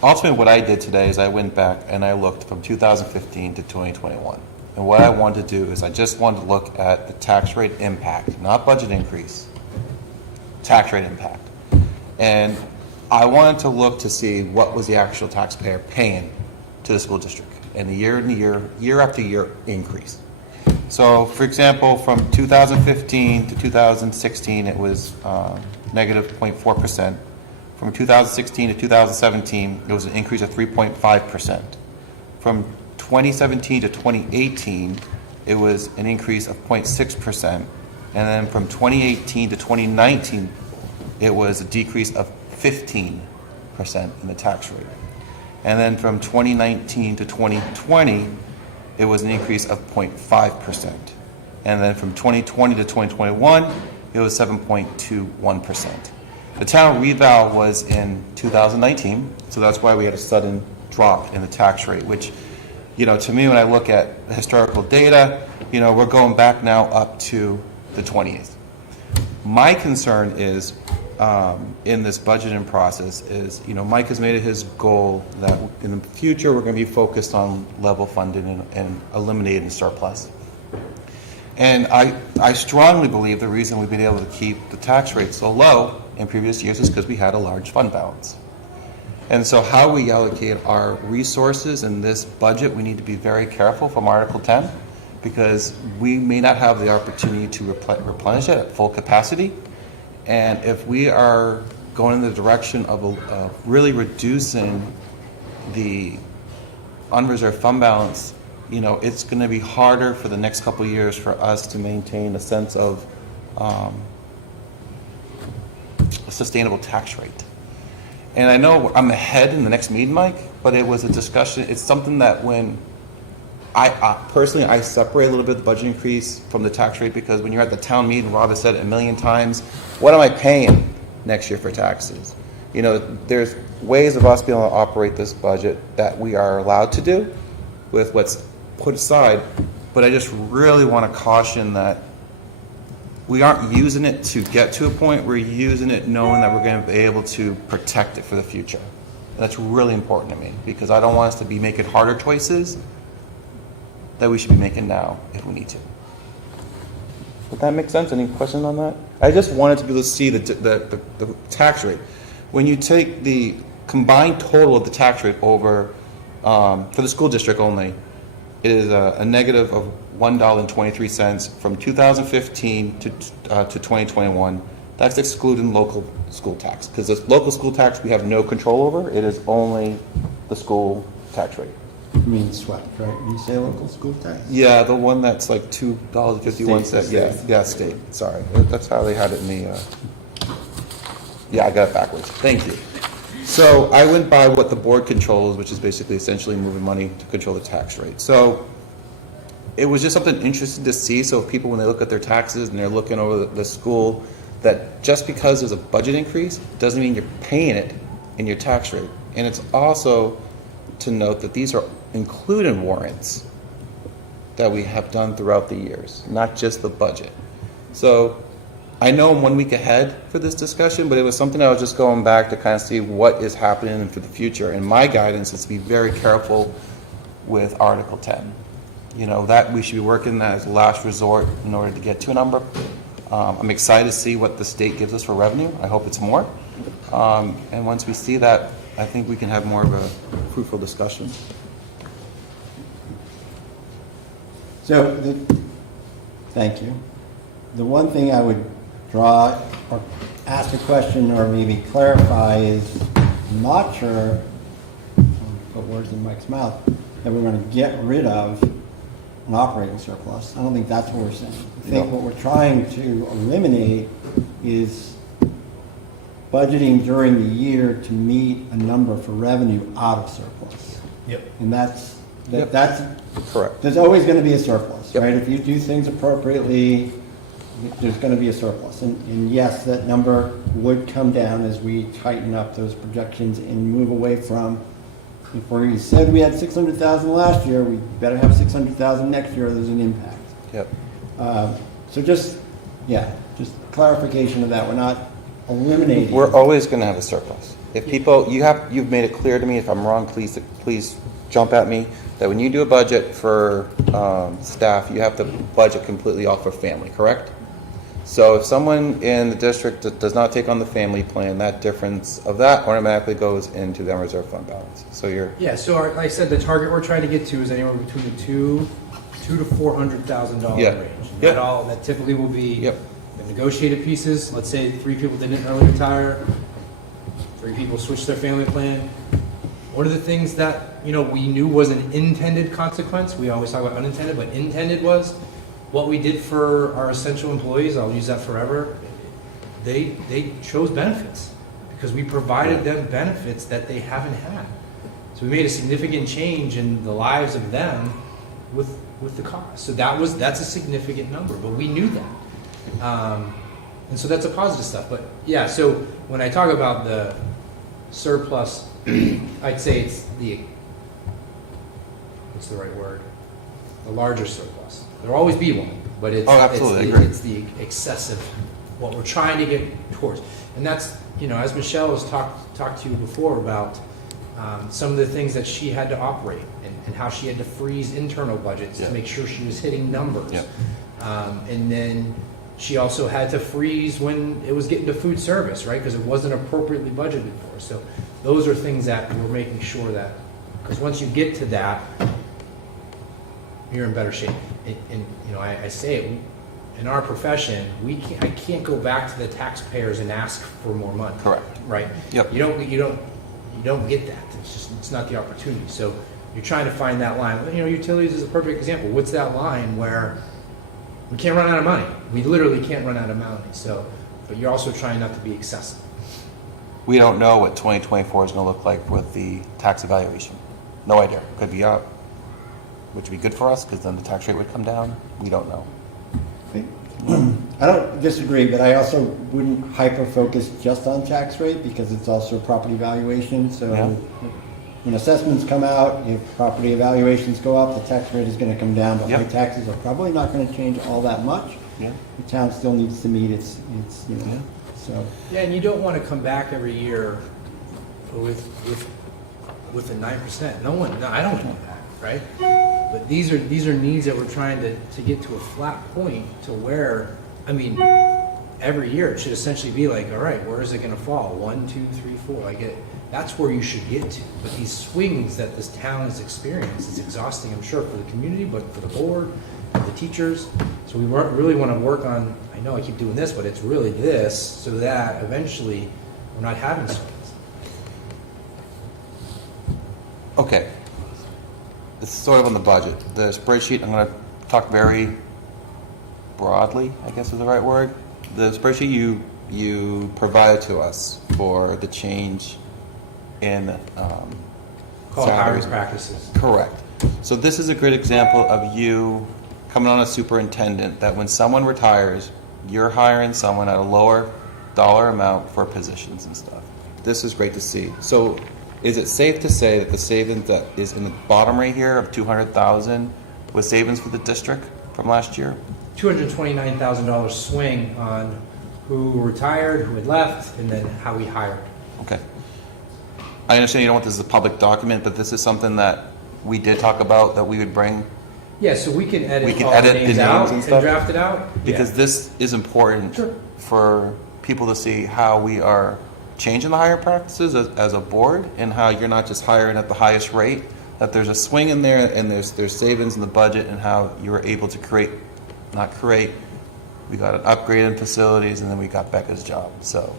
ultimately, what I did today is I went back and I looked from 2015 to 2021. And what I wanted to do is I just wanted to look at the tax rate impact, not budget increase, tax rate impact. And I wanted to look to see what was the actual taxpayer paying to the school district and the year after year increase. So, for example, from 2015 to 2016, it was negative 0.4%. From 2016 to 2017, it was an increase of 3.5%. From 2017 to 2018, it was an increase of 0.6%. And then from 2018 to 2019, it was a decrease of 15% in the tax rate. And then from 2019 to 2020, it was an increase of 0.5%. And then from 2020 to 2021, it was 7.21%. The town reval was in 2019, so that's why we had a sudden drop in the tax rate, which, to me, when I look at the historical data, we're going back now up to the 20th. My concern is, in this budgeting process is, Mike has made it his goal that in the future we're going to be focused on level funding and eliminating surplus. And I strongly believe the reason we've been able to keep the tax rate so low in previous years is because we had a large fund balance. And so how we allocate our resources in this budget, we need to be very careful from Article 10, because we may not have the opportunity to replenish it at full capacity. And if we are going in the direction of really reducing the unreserved fund balance, you know, it's going to be harder for the next couple of years for us to maintain a sense of a sustainable tax rate. And I know I'm ahead in the next meeting, Mike, but it was a discussion. It's something that when I personally, I separate a little bit the budget increase from the tax rate, because when you're at the town meeting, Rob has said it a million times, what am I paying next year for taxes? You know, there's ways of us being able to operate this budget that we are allowed to do with what's put aside, but I just really want to caution that we aren't using it to get to a point, we're using it knowing that we're going to be able to protect it for the future. And that's really important to me, because I don't want us to be making harder choices that we should be making now if we need to. Does that make sense? Any questions on that? I just wanted to be able to see the tax rate. When you take the combined total of the tax rate over, for the school district only, it is a negative of $1.23 from 2015 to 2021. That's excluding local school tax, because this local school tax we have no control over. It is only the school tax rate. You mean SWEP, right? You say local school tax? Yeah, the one that's like $2.51. Yeah, state. Sorry, that's how they had it in the. Yeah, I got it backwards. Thank you. So I went by what the board controls, which is basically essentially moving money to control the tax rate. So it was just something interesting to see. So if people, when they look at their taxes and they're looking over the school, that just because there's a budget increase doesn't mean you're paying it in your tax rate. And it's also to note that these are included warrants that we have done throughout the years, not just the budget. So I know I'm 1 week ahead for this discussion, but it was something I was just going back to kind of see what is happening for the future. And my guidance is to be very careful with Article 10. You know, that we should be working that as a last resort in order to get to a number. I'm excited to see what the state gives us for revenue. I hope it's more. And once we see that, I think we can have more of a fruitful discussion. So, thank you. The one thing I would draw or ask a question or maybe clarify is, I'm not sure, put words in Mike's mouth, that we're going to get rid of an operating surplus. I don't think that's what we're saying. I think what we're trying to eliminate is budgeting during the year to meet a number for revenue out of surplus. Yep. And that's Correct. there's always going to be a surplus, Yep. right? If you do things appropriately, there's going to be a surplus. And yes, that number would come down as we tighten up those projections and move away from, if we said we had 600,000 last year, we better have 600,000 next year, there's an impact. Yep. So just clarification of that. We're not eliminating. We're always going to have a surplus. If people, you've made it clear to me. If I'm wrong, please jump at me. That when you do a budget for staff, you have to budget completely off of family, correct? So if someone in the district that does not take on the family plan, that difference of that automatically goes into the unreserved fund balance. So you're So like I said, the target we're trying to get to is anywhere between the $200,000 to $400,000 Yeah. range. Yep. That typically will be Yep. the negotiated pieces. Let's say 3 people didn't early retire, 3 people switched their family plan. One of the things that we knew was an intended consequence, we always talk about unintended, but intended was what we did for our essential employees. I'll use that forever. They chose benefits because we provided them benefits that they haven't had. So we made a significant change in the lives of them with the cost. So that's a significant number, but we knew that. And so that's a positive stuff. But yeah, so when I talk about the surplus, I'd say it's what's the right word? The larger surplus. There'll always be one, but it's the excessive, what we're trying to get towards. And that's, as Michelle has talked to you before about some of the things that she had to operate and how she had to freeze internal budgets to make sure she was hitting numbers. Yep. And then she also had to freeze when it was getting to food service, right? Because it wasn't appropriately budgeted for. So those are things that we're making sure that, because once you get to that, you're in better shape. And I say it, in our profession, I can't go back to the taxpayers and ask for more money. Correct. Right? Yep. You don't get that. It's not the opportunity. So you're trying to find that line. Utilities is a perfect example. What's that line where we can't run out of money? We literally can't run out of money. So, but you're also trying not to be excessive. We don't know what 2024 is going to look like with the tax evaluation. No idea. Could be up, which would be good for us because then the tax rate would come down. We don't know. I don't disagree, but I also wouldn't hyper-focus just on tax rate because it's also property valuation. So when assessments come out, if property evaluations go up, the tax rate is going to come down, but my taxes are probably not going to change all that much. Yeah. The town still needs to meet its so. Yeah, and you don't want to come back every year with a 9%. I don't want that, right? But these are needs that we're trying to get to a flat point to where, every year it should essentially be like, all right, where is it going to fall? 1, 2, 3, 4. That's where you should get to. But these swings that this town has experienced is exhausting, I'm sure, for the community, but for the board, for the teachers. So we really want to work on, I know I keep doing this, but it's really this, so that eventually we're not having swings. Okay. It's sort of on the budget. The spreadsheet, I'm going to talk very broadly, I guess is the right word. The spreadsheet you provided to us for the change in Called hiring salaries. practices. Correct. So this is a great example of you coming on a superintendent that when someone retires, you're hiring someone at a lower dollar amount for positions and stuff. This is great to see. So is it safe to say that the savings that is in the bottom right here of $200,000 was savings for the district from last year? $229,000 swing on who retired, who had left, and then how we hired. Okay. I understand you don't want this as a public document, but this is something that we did talk about that we would bring. Yeah, so we can edit, We can all edit the the names names out and and stuff? draft it out. Because Yeah. this is important Sure. for people to see how we are changing the hiring practices as a board and how you're not just hiring at the highest rate, that there's a swing in there and there's savings in the budget and how you were able to we got an upgrade in facilities and then we got Becca's job. So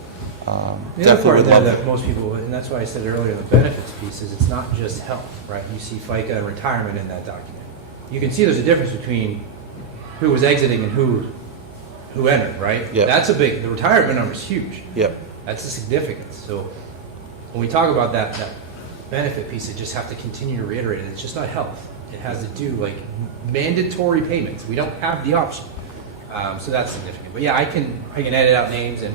The other definitely part would there love that to. most people, and that's why I said earlier, the benefits piece is it's not just health, right? You see FICA and retirement in that document. You can see there's a difference between who was exiting and who entered, right? Yep. That's the retirement number is huge. Yep. That's the significance. So when we talk about that benefit piece, I just have to continue to reiterate it. It's just not health. It has to do like mandatory payments. We don't have the option. So that's significant. But yeah, I can edit out names and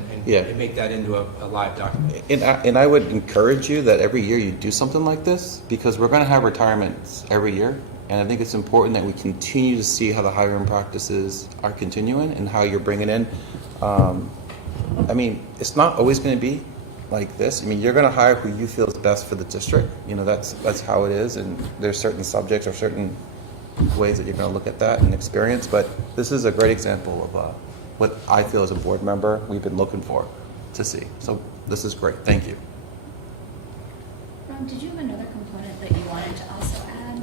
make that into a live document. And I would encourage you that every year you do something like this because we're going to have retirements every year. And I think it's important that we continue to see how the hiring practices are continuing and how you're bringing in. It's not always going to be like this. You're going to hire who you feel is best for the district. That's how it is. And there's certain subjects or certain ways that you're going to look at that and experience. But this is a great example of what I feel as a board member we've been looking for to see. So this is great. Thank you. Ron, did you have another component that you wanted to also add?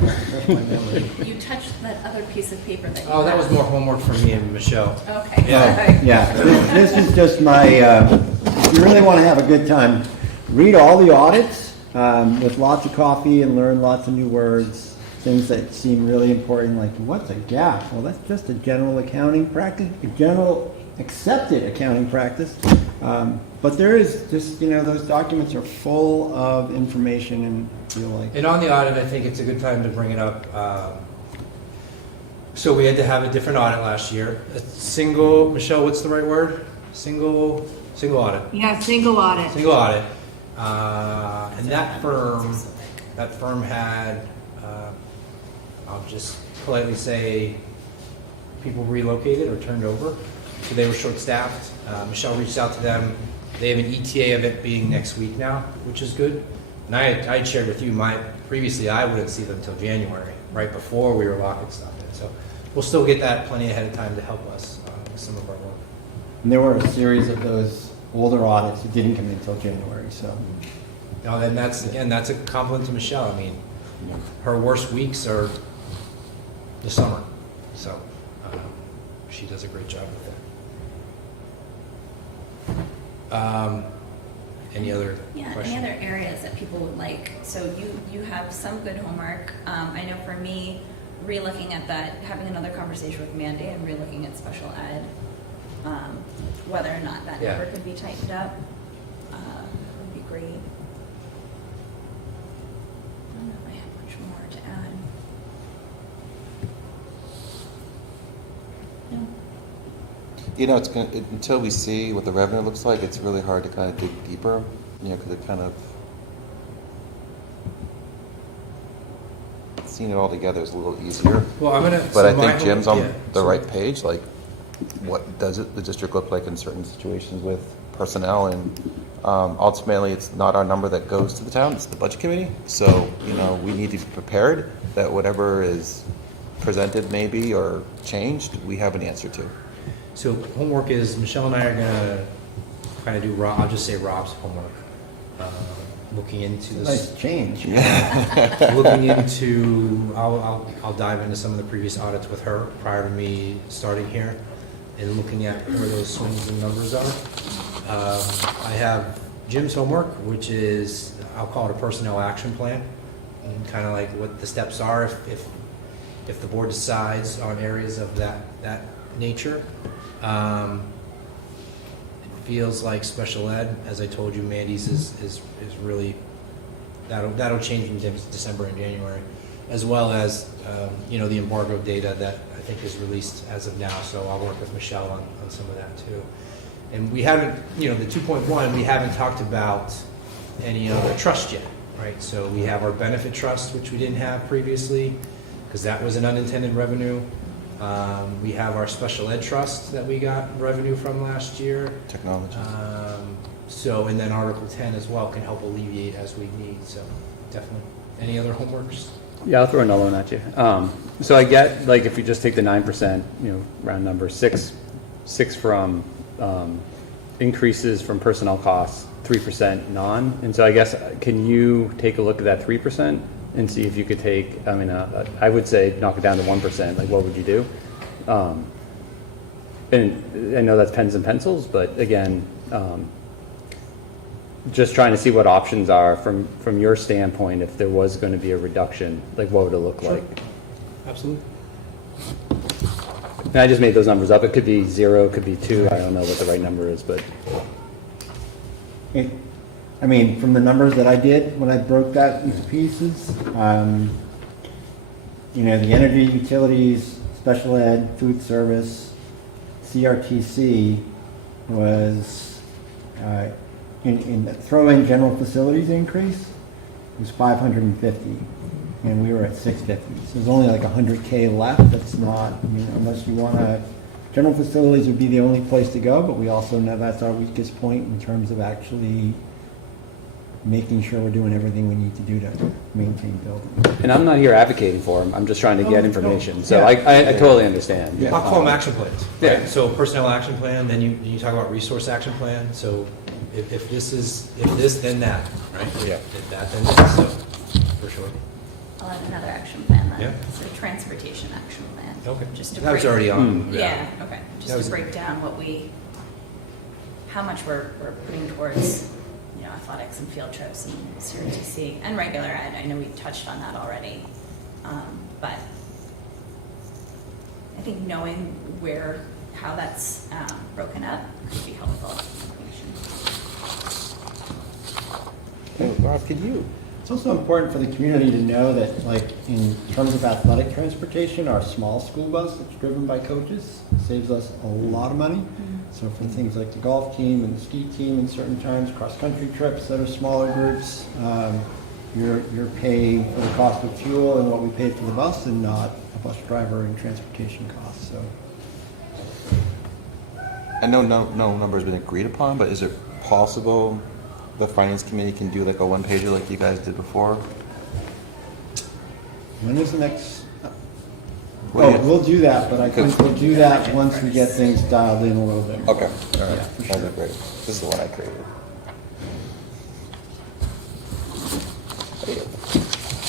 That's my memory. You touched that other piece of paper that you Oh, that was had. more homework for me and Michelle. Okay. Yeah, this is just my, if you really want to have a good time, read all the audits with lots of coffee and learn lots of new words, things that seem really important, like what's a GAAP? Well, that's just a general accounting practice, a general accepted accounting practice. But there is just, those documents are full of information and I feel like. And on the audit, I think it's a good time to bring it up. So we had to have a different audit last year. Michelle, what's the right word? Single audit. Yeah, single audit. Single audit. And that firm had, I'll just politely say, people relocated or turned over. So they were short-staffed. Michelle reached out to them. They have an ETA of it being next week now, which is good. And I had shared with you, previously I wouldn't see them until January. right before we were locking stuff in. So we'll still get that plenty ahead of time to help us with some of our work. And there were a series of those older audits that didn't come in until January, so. Now, then that's a compliment to Michelle. I mean, her worst weeks are the summer, so she does a great job with that. Any other Yeah, questions? any other areas that people would like? So you have some good homework. I know for me, re-looking at that, having another conversation with Mandy and re-looking at special ed, whether or not that Yeah. number could be tightened up, would be great. I don't know if I have much more to add. No. You know, until we see what the revenue looks like, it's really hard to kind of dig deeper, you know, because it kind of, seeing it all together is a little easier. Well, I'm gonna. But so I my think Jim's on yeah, the so- right page, like, what does the district look like in certain situations with personnel? And ultimately, it's not our number that goes to the town, it's the budget committee. So, you know, we need to be prepared that whatever is presented maybe or changed, we have an answer to. So homework is, Michelle and I are gonna kind of do I'll just say Rob's homework. Looking into this. Nice change. Looking into, I'll dive into some of the previous audits with her prior to me starting here and looking at where those swings and numbers are. I have Jim's homework, which is, I'll call it a personnel action plan, and kind of like what the steps are if the board decides on areas of that nature. It feels like special ed, as I told you, Mandy's is really, that'll change from December and January, as well as the embargo data that I think is released as of now. So I'll work with Michelle on some of that too. And we haven't, the 2.1, we haven't talked about any other trust yet, right? So we have our benefit trust, which we didn't have previously, because that was an unintended revenue. We have our special ed trust that we got revenue from last year. Technology. And then Article 10 as well can help alleviate as we need. So definitely. Any other homeworks? Yeah, I'll throw another one at you. So I get, like, if you just take the 9%, round number, six from increases from personnel costs, 3% non. And so I guess, can you take a look at that 3% and see if you could take, I would say knock it down to 1%. Like, what would you do? And I know that's pens and pencils, but again, just trying to see what options are from your standpoint. If there was going to be a reduction, like, what would it look like? Absolutely. And I just made those numbers up. It could be 0, it could be 2. I don't know what the right number is, but From the numbers that I did when I broke that into pieces, the energy, utilities, special ed, food service, CRTC was, throw in general facilities increase, it was 550, and we were at 650. So there's only like 100K left. That's not, unless you want to, general facilities would be the only place to go, but we also know that's our weakest point in terms of actually making sure we're doing everything we need to do to maintain buildings. and I'm not here advocating for them. I'm just trying to get information. So Yeah. I totally understand. I'll call them action plans. Yeah. Right? So personnel action plan, then you talk about resource action plan. So if this, then that, right? Yeah. If that, then that, so for sure. I'll add another action plan then. Yeah. So transportation action plan. Okay. Just to That was break- already on. Yeah, okay. That Just was- to break down how much we're putting towards, athletics and field trips and CRTC and regular ed. I know we touched on that already. But I think knowing how that's broken up could be helpful information. Hey, Rob, could you? It's also important for the community to know that, like, in terms of athletic transportation, our small school bus that's driven by coaches saves us a lot of money. So for things like the golf team and the ski team in certain times, cross-country trips that are smaller groups, you're paying for the cost of fuel and what we paid for the bus and not a bus driver and transportation costs. So I know no number has been agreed upon, but is it possible the finance committee can do like a one-pager like you guys did before? When is the next? What do Oh, you- we'll do that, but I think we'll do that once we get things dialed in a little bit. Okay, all right, Yeah, for that'd sure. be great. This is the one I created.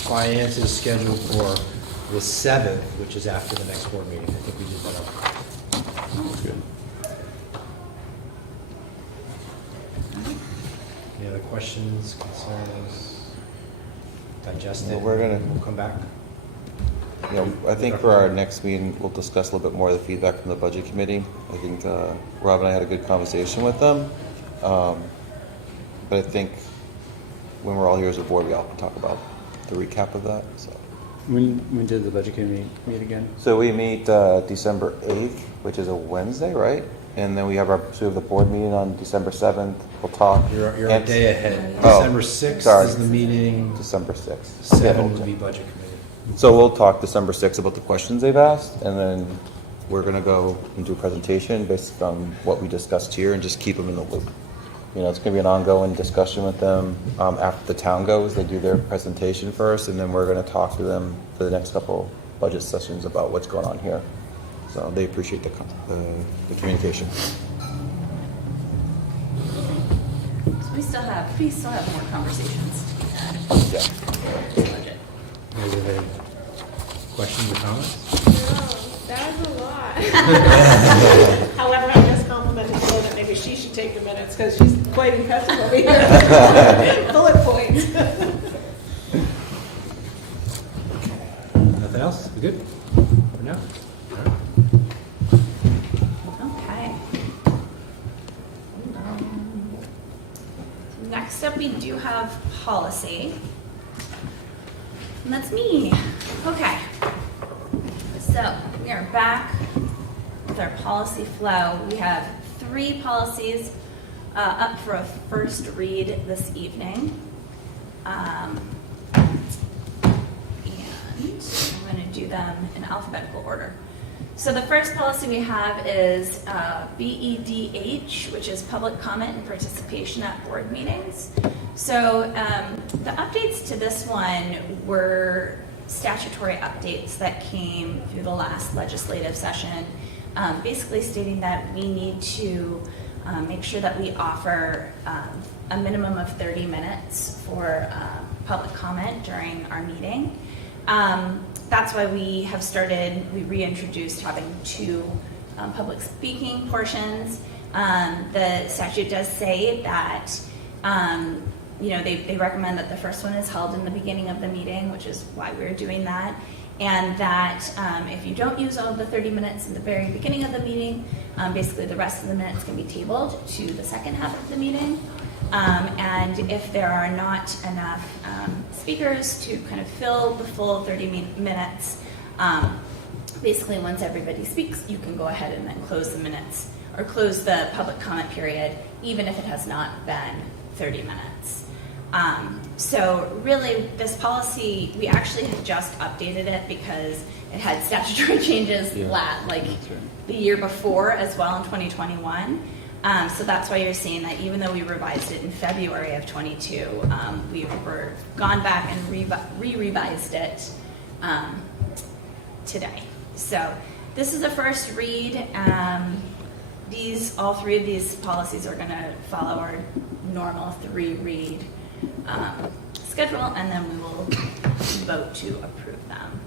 Finance is scheduled for the 7th, which is after the next board meeting. I think we did that up. That's good. Any other questions, concerns? Digest Yeah, it. we're gonna- We'll come back. Yeah, I think for our next meeting, we'll discuss a little bit more of the feedback from the budget committee. I think Rob and I had a good conversation with them. But I think when we're all here as a board, we all can talk about the recap of that, so. When did the budget committee meet again? So we meet December 8th, which is a Wednesday, right? And then we have the board meeting on December 7th. We'll talk. You're a day ahead. Oh, December 6th sorry. is the meeting. December 6th. 7 will be budget committee. So we'll talk December 6th about the questions they've asked, and then we're going to go and do a presentation based on what we discussed here and just keep them in the loop. You know, it's going to be an ongoing discussion with them. After the town goes, they do their presentation first, and then we're going to talk to them for the next couple budget sessions about what's going on here. So they appreciate the communication. So we still have more conversations. Yeah. Budget. You guys have any questions or comments? No, that was a lot. However, I'm just complimenting Jill that maybe she should take the minutes because she's quite impressive over here. Bullet points. Nothing else? We good? For now? All right. Okay. Next up, we do have policy. And that's me. Okay. So we are back with our policy flow. We have 3 policies up for a first read this evening. And I'm going to do them in alphabetical order. So the first policy we have is BEDH, which is public comment and participation at board meetings. So the updates to this one were statutory updates that came through the last legislative session, basically stating that we need to make sure that we offer a minimum of 30 minutes for public comment during our meeting. That's why we reintroduced having 2 public speaking portions. The statute does say that, they recommend that the first one is held in the beginning of the meeting, which is why we're doing that. And that if you don't use all of the 30 minutes in the very beginning of the meeting, basically the rest of the minutes can be tabled to the second half of the meeting. And if there are not enough speakers to kind of fill the full 30 minutes, basically once everybody speaks, you can go ahead and then close the minutes or close the public comment period, even if it has not been 30 minutes. So really, this policy, we actually had just updated it because it had statutory changes the year before as well in 2021. So that's why you're seeing that even though we revised it in February of 22, we were gone back and re-revised it today. So this is the first read. All 3 of these policies are going to follow our normal 3-read schedule, and then we will vote to approve them.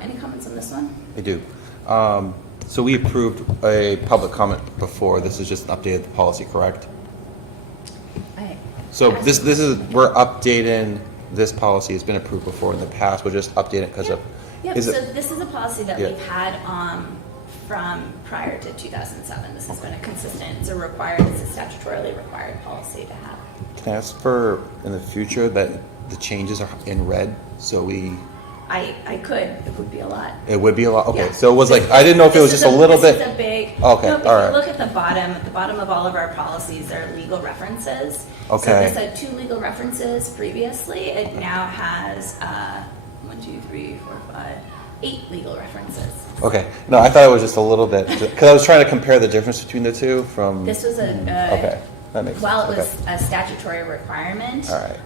Any comments on this one? I do. So we approved a public comment before. This is just an updated policy, correct? So this is we're updating this policy. It's been approved before in the past. We're just updating it because of. Yep. Is So it, this is a policy that Yeah. we've had from prior to 2007. This has been a consistent. It's a statutorily required policy to have. can I ask for in the future that the changes are in red? So I could. It would be a lot. it would be a lot. Okay. Yeah. So it was like I didn't know if it was This just is a little this bit. is a big. Okay, No, if all you right. look at the bottom of all of our policies are legal references. Okay. So this had 2 legal references previously. It now has 8 legal references. Okay. No, I thought it was just a little bit because I was trying to compare the difference between the 2 from. This was a Okay. That makes While sense. it was Okay. a statutory requirement, All right.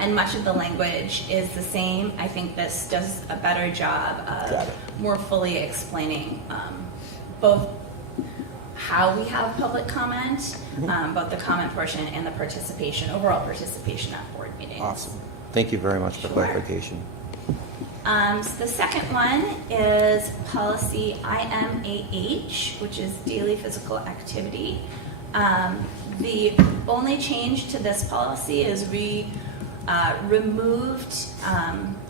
and much of the language is the same, I think this does a better job Got of it. more fully explaining both how we have public comment, Mm-hmm. both the comment portion and the participation, overall participation at board meetings. Awesome. Thank you very much for Sure. clarification. So the second one is policy IMAH, which is daily physical activity. The only change to this policy is we removed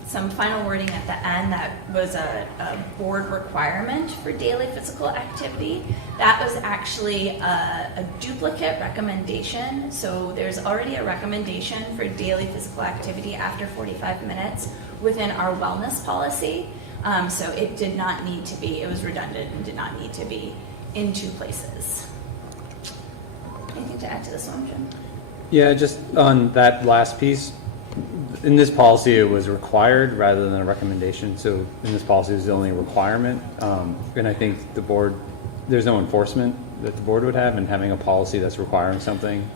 some final wording at the end that was a board requirement for daily physical activity. That was actually a duplicate recommendation. So there's already a recommendation for daily physical activity after 45 minutes within our wellness policy. So it did not need to be, it was redundant and did not need to be in two places. Anything to add to this one, Jim? Yeah, just on that last piece, in this policy, it was required rather than a recommendation. So in this policy, it's the only requirement. And I think the board, there's no enforcement that the board would have, and having a policy that's requiring something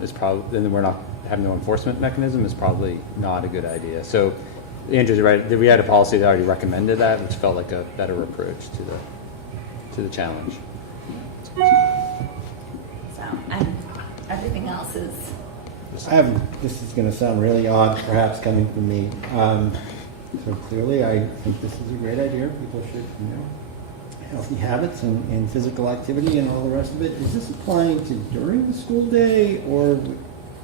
is probably, then we're not having no enforcement mechanism is probably not a good idea. So Andrew's right. We had a policy that already recommended that, which felt like a better approach to the challenge. So, and everything else is, This is going to sound really odd, perhaps coming from me. So clearly, I think this is a great idea. People should, healthy habits and physical activity and all the rest of it. Is this applying to during the school day or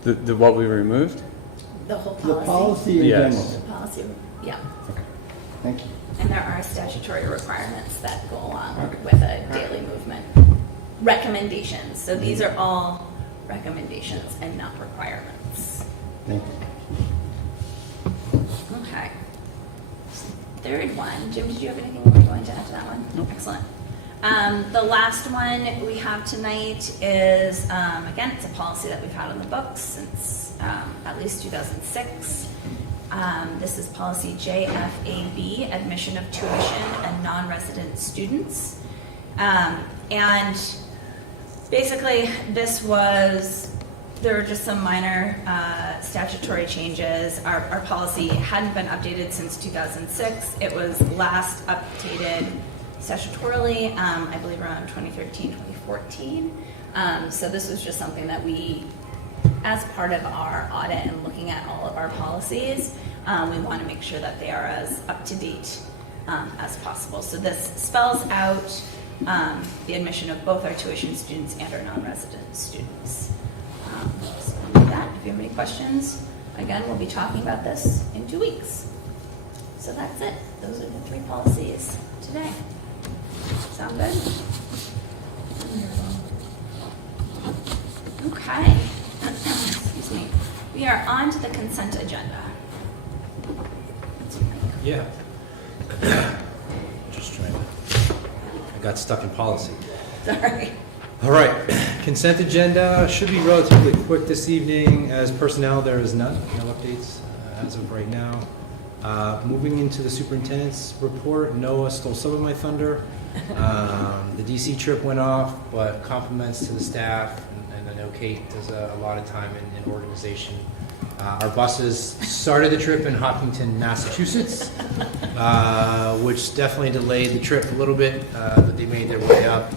The what we removed? the whole the policy. policy in Yes. general? The policy, yeah. Okay. Thank you. And there are statutory requirements that go along Okay. with a daily movement. Recommendations. So these are all recommendations and not requirements. Thank you. Okay. Third one, Jim, did you have anything you were going to add to that one? No. Excellent. The last one we have tonight is, again, it's a policy that we've had on the books since at least 2006. This is policy JFAB, admission of tuition and non-resident students. And basically, there were just some minor statutory changes. Our policy hadn't been updated since 2006. It was last updated statutorily, I believe around 2013, 2014. So this was just something that we, as part of our audit and looking at all of our policies, we want to make sure that they are as up to date as possible. So this spells out the admission of both our tuition students and our non-resident students. So with that, if you have any questions, again, we'll be talking about this in 2 weeks. So that's it. Those are the 3 policies today. Sound good? Okay. Excuse me. We are on to the consent agenda. Yeah. Just trying to, I got stuck in policy. Sorry. All right, consent agenda should be relatively quick this evening. As personnel, there is none, no updates as of right now. Moving into the superintendent's report, Noah stole some of my thunder. The DC trip went off, but compliments to the staff, and I know Kate does a lot of time in organization. Our buses started the trip in Hopkinton, Massachusetts, which definitely delayed the trip a little bit, but they made their way up.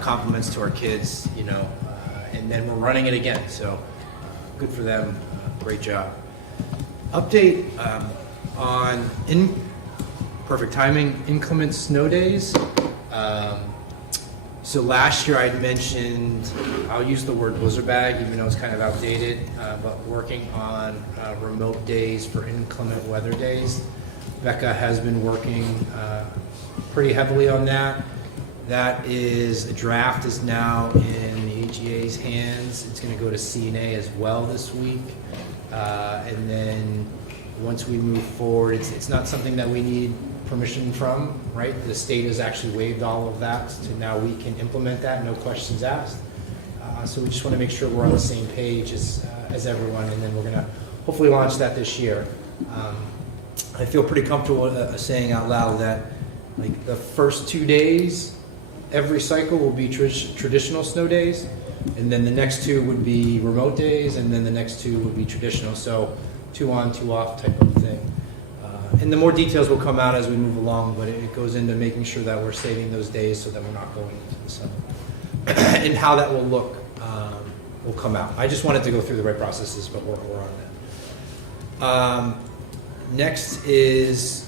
Compliments to our kids, and then we're running it again, so good for them. Great job. Update on perfect timing, inclement snow days. So last year I'd mentioned, I'll use the word blizzard bag, even though it's kind of outdated, but working on remote days for inclement weather days. Becca has been working pretty heavily on that. That is, a draft is now in the AGA's hands. It's going to go to CNA as well this week. And then once we move forward, it's not something that we need permission from, right? The state has actually waived all of that, so now we can implement that, no questions asked. So we just want to make sure we're on the same page as everyone, and then we're going to hopefully launch that this year. I feel pretty comfortable saying out loud that like the first 2 days, every cycle will be traditional snow days. And then the next 2 would be remote days, and then the next 2 would be traditional. So 2 on, 2 off type of thing. And the more details will come out as we move along, but it goes into making sure that we're saving those days so that we're not going into the summer. And how that will look will come out. I just wanted to go through the right processes, but we're on that. Next is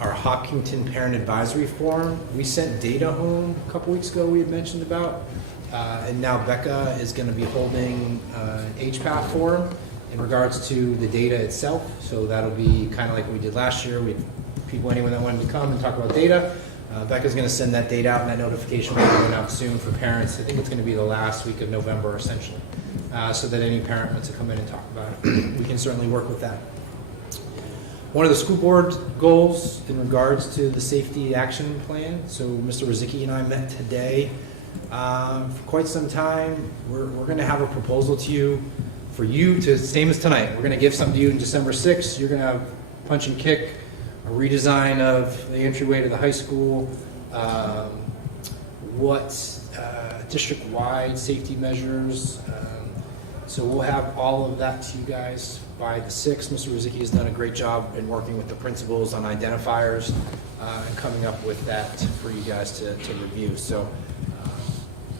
our Hopkinton Parent Advisory Forum. We sent data home a couple weeks ago we had mentioned about, and now Becca is going to be holding an HPAF forum in regards to the data itself. So that'll be kind of like we did last year. We had people, anyone that wanted to come and talk about data. Becca's going to send that date out, and that notification will be going out soon for parents. I think it's going to be the last week of November, essentially, so that any parent wants to come in and talk about it. We can certainly work with that. One of the school board goals in regards to the safety action plan, so Mr. Rizicki and I met today for quite some time. We're going to have a proposal to you for you to, same as tonight, we're going to give something to you on December 6th. You're going to have punch and kick, a redesign of the entryway to the high school, district-wide safety measures. So we'll have all of that to you guys by the 6th. Mr. Rizicki has done a great job in working with the principals on identifiers and coming up with that for you guys to review. So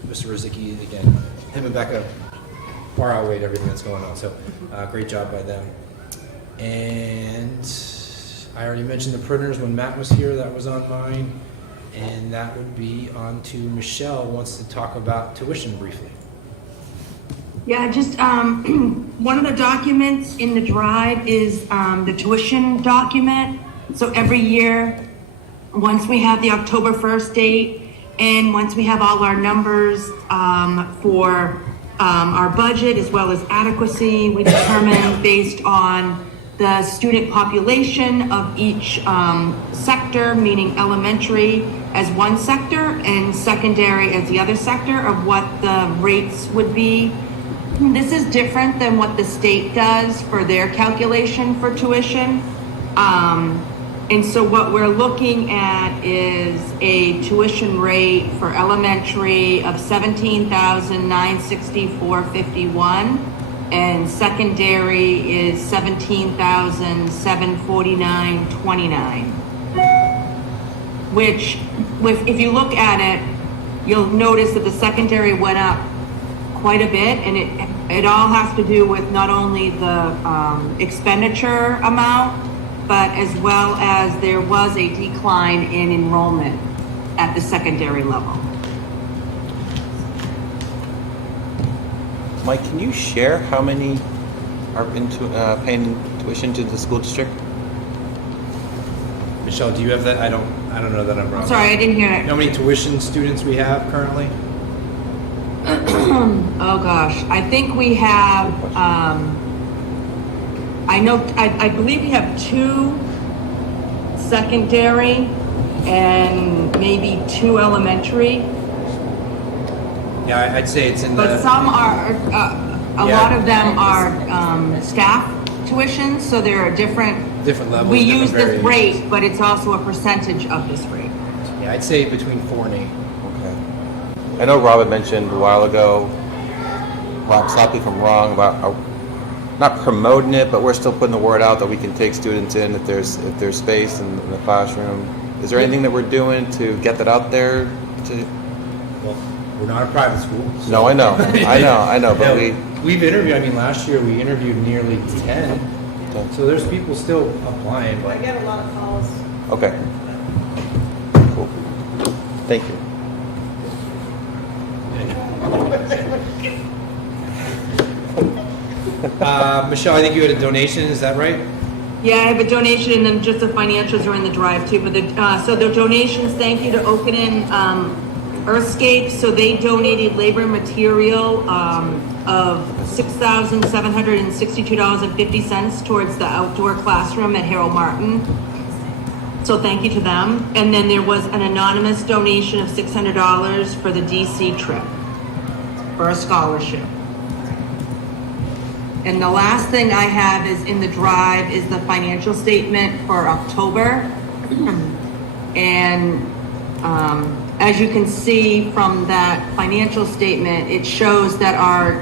Mr. Rizicki, again, him and Becca far outweighed everything that's going on. So great job by them. And I already mentioned the printers when Matt was here. That was on mine. And that would be on to Michelle, who wants to talk about tuition briefly. Yeah, just one of the documents in the drive is the tuition document. So every year, once we have the October 1st date, and once we have all our numbers for our budget as well as adequacy, we determine based on the student population of each sector, meaning elementary as one sector and secondary as the other sector, of what the rates would be. This is different than what the state does for their calculation for tuition. And so what we're looking at is a tuition rate for elementary of $17,964.51, and secondary is $17,749.29. Which, if you look at it, you'll notice that the secondary went up quite a bit, and it all has to do with not only the expenditure amount, but as well as there was a decline in enrollment at the secondary level. Mike, can you share how many are paying tuition to the school district? Michelle, do you have that? I don't know that I'm wrong. Sorry, I didn't hear it. How many tuition students we have currently? Oh gosh, I think we have, I believe we have 2 secondary and maybe 2 elementary. Yeah, I'd say it's in the. But some are, a lot of them are staff tuition, so there are different Different levels. We different use this variations. rate, but it's also a percentage of this rate. Yeah, I'd say between 4 and 8. Okay. I know Robert mentioned a while ago, Rob, stop me if I'm wrong, about not promoting it, but we're still putting the word out that we can take students in if there's space in the classroom. Is there anything that we're doing to get that out there? Well, we're not a private school. So. No, I know, but we've interviewed. I mean, last year we interviewed nearly 10. So there's people still applying. I get a lot of calls. Okay. Cool. Thank you. Michelle, I think you had a donation. Is that right? Yeah, I have a donation, and then just the financials are in the drive too. But so the donations, thank you to Hopkinton Earthscape. So they donated labor and material of $6,762.50 towards the outdoor classroom at Harold Martin. So thank you to them. And then there was an anonymous donation of $600 for the DC trip for a scholarship. And the last thing I have is in the drive is the financial statement for October. And as you can see from that financial statement, it shows that our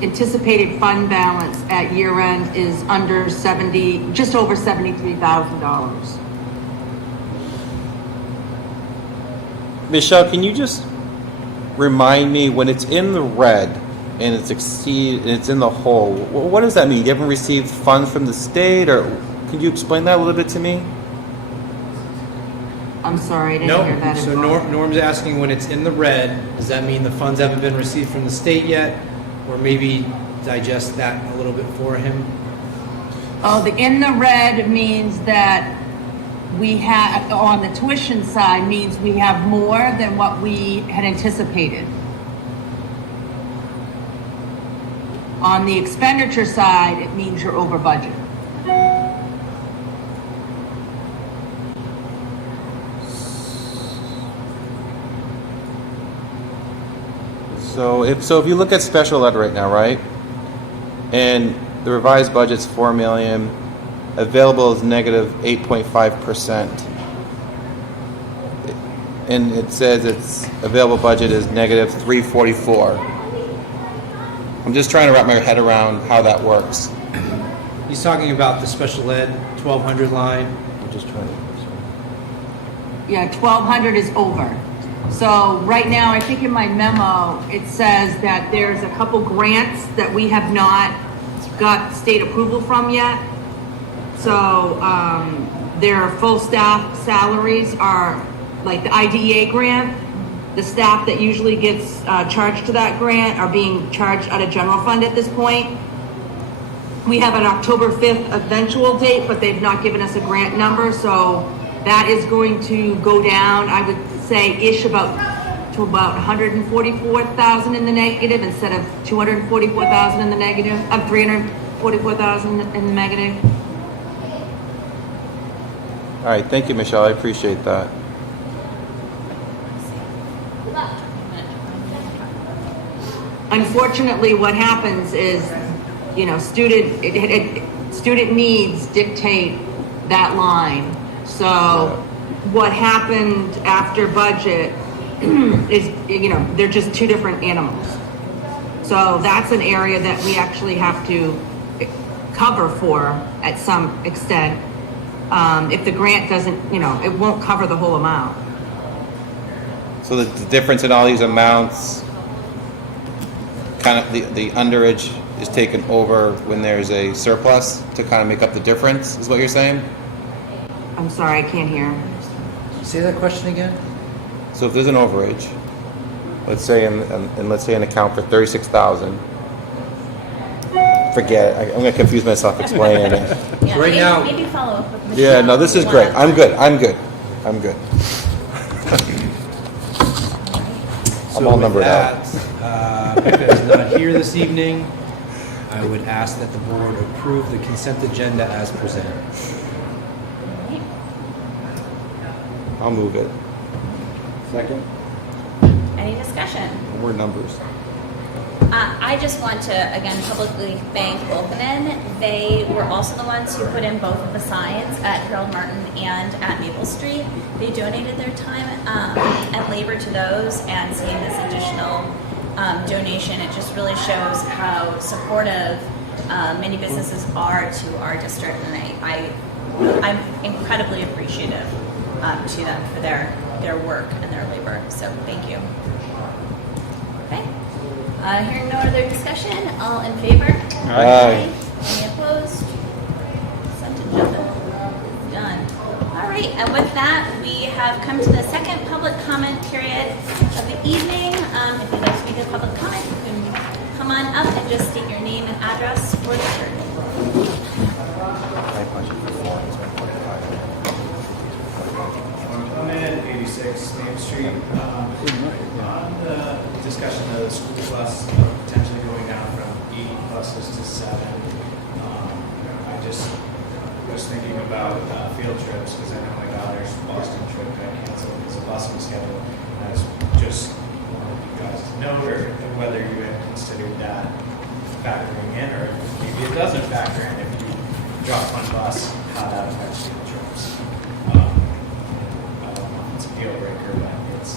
anticipated fund balance at year end is under just over $73,000. Michelle, can you just remind me when it's in the red and it's in the hole? What does that mean? You haven't received funds from the state, or can you explain that a little bit to me? I'm sorry, I didn't hear that. So Norm's asking, when it's in the red, does that mean the funds haven't been received from the state yet? Or maybe digest that a little bit for him? Oh, the in the red means that we have, on the tuition side, means we have more than what we had anticipated. On the expenditure side, it means you're over budget. So if you look at special ed right now, right, and the revised budget's $4 million, available is negative 8.5%, and it says its available budget is negative 344. I'm just trying to wrap my head around how that works. He's talking about the special ed 1200 line. I'm just trying to. Yeah, 1,200 is over. So right now, I think in my memo, it says that there's a couple grants that we have not got state approval from yet. So their full staff salaries are, like the IDEA grant, the staff that usually gets charged to that grant are being charged out of general fund at this point. We have an October 5th eventual date, but they've not given us a grant number, so that is going to go down, I would say, to about 144,000 in the negative instead of 244,000 in the negative, 344,000 in the negative. All right, thank you, Michelle. I appreciate that. Unfortunately, what happens is, student needs dictate that line. So what happened after budget is, they're just two different animals. So that's an area that we actually have to cover for at some extent. If the grant doesn't, it won't cover the whole amount. So the difference in all these amounts, kind of the underage is taken over when there's a surplus to kind of make up the difference, is what you're saying? I'm sorry, I can't hear. Say that question again? So if there's an overage, let's say an account for 36,000. Forget it. I'm going to confuse myself explaining it. Yeah, Right now- maybe follow up with Michelle. Yeah, no, this is great. I'm good. I'm good. So I'm all numbered out. Becca is not here this evening. I would ask that the board approve the consent agenda as presented. I'll move it. Second. Any discussion? More numbers. I just want to, again, publicly thank Hopkinton. They were also the ones who put in both of the signs at Harold Martin and at Maple Street. They donated their time and labor to those, and seeing this additional donation, it just really shows how supportive many businesses are to our district, and I'm incredibly appreciative to them for their work and their labor. So thank you. Okay. Hearing no other discussion, all in favor? Aye. Any opposed? Consent agenda is done. All right, and with that, we have come to the second public comment period of the evening. If you'd like to make a public comment, you can come on up and just state your name and address for the record. I'm at 86 Main Street. On the discussion of the school bus potentially going down from 8 buses to 7, I just was thinking about field trips, because I know my daughter's Boston trip got canceled because of busing schedule. And I was just wanted you guys to know whether you had considered that factoring in, or maybe it doesn't factor in if you drop one bus, how that affects field trips. I don't know if it's a deal breaker, but it's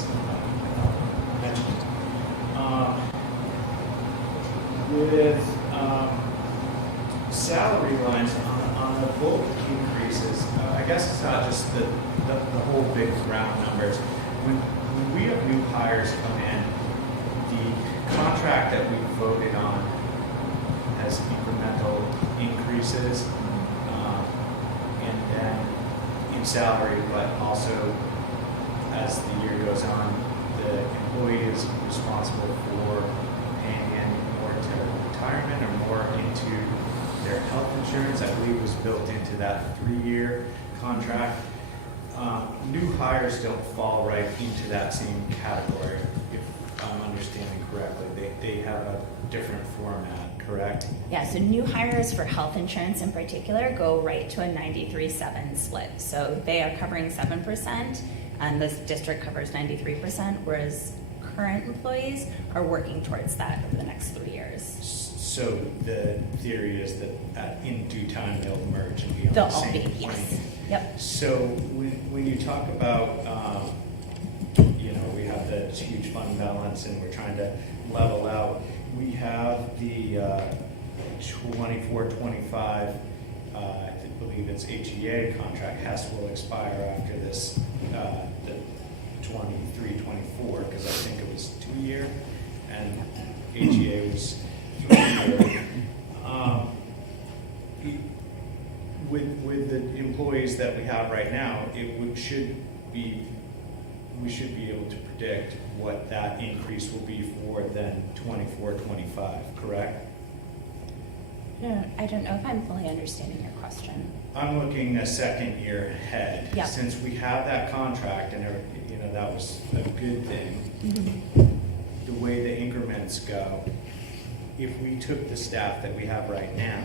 guess it's not just the whole big round numbers. When we have new hires come in, the contract that we voted on has incremental increases, and then in salary, but also as the year goes on, the employee is responsible for paying in more to retirement or more into their health insurance. I believe was built into that 3-year contract. New hires don't fall right into that same category, if I'm understanding correctly. They have a different format, correct? Yeah, so new hires for health insurance in particular go right to a 93-7 split. So they are covering 7%, and this district covers 93%, whereas current employees are working towards that over the next 3 years. So the theory is that in due time they'll merge and be on They'll the all same be, plane. yes. Yep. So when you talk about, we have the huge fund balance and we're trying to level out, we have the 24-25, I believe it's HEA contract will expire after this, the 23-24, because I think it was 2-year and HEA was 3-year. With the employees that we have right now, we should be able to predict what that increase will be for then 24-25, correct? Yeah, I don't know if I'm fully understanding your question. I'm looking a second year ahead. Yeah. Since we have that contract and that was a good thing, the way the increments go, if we took the staff that we have right now,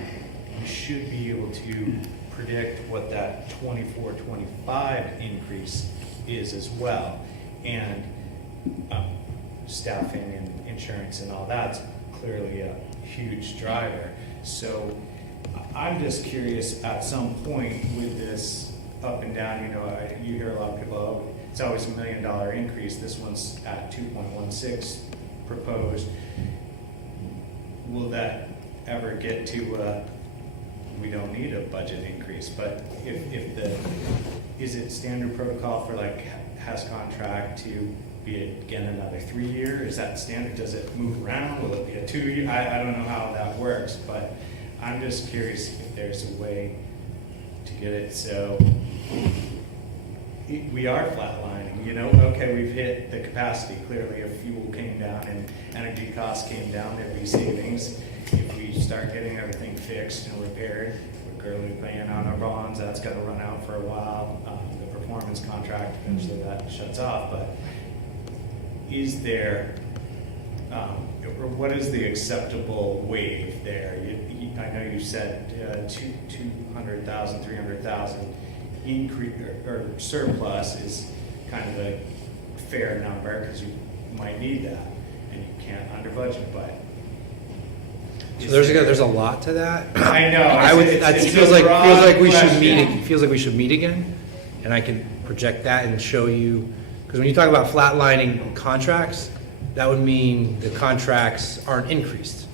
we should be able to predict what that 24-25 increase is as well. And staffing and insurance and all that's clearly a huge driver. So I'm just curious, at some point with this up and down, you hear a lot of people, oh, it's always $1 million increase. This one's at 2.16 proposed. Will that ever get to we don't need a budget increase? But is it standard protocol for has contract to be again another 3-year? Is that standard? Does it move around? Will it be a 2-year? I don't know how that works, but I'm just curious if there's a way to get it so we are flatlining, okay, we've hit the capacity. Clearly, if fuel came down and energy costs came down, there'd be savings. If we start getting everything fixed and repaired, we're currently paying on our bonds, that's got to run out for a while. The performance contract, eventually that shuts off, but is there, or what is the acceptable wave there? I know you said 200,000, 300,000 increase or surplus is kind of a fair number because you might need that and you can't under budget, but so there's a lot to that. I know. It feels like we should meet again, and I can project that and show you, because when you talk about flatlining contracts, that would mean the contracts aren't increased,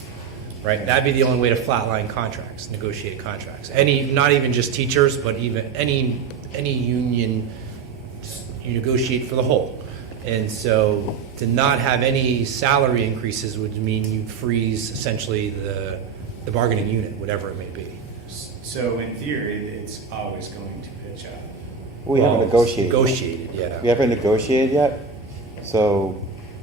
right? That'd be the only way to flatline contracts, negotiate contracts. Not even just teachers, but even any union, you negotiate for the whole. And so to not have any salary increases would mean you'd freeze essentially the bargaining unit, whatever it may be. So in theory, it's always going to pitch up. We haven't negotiated. Negotiated, yeah. We haven't negotiated yet, so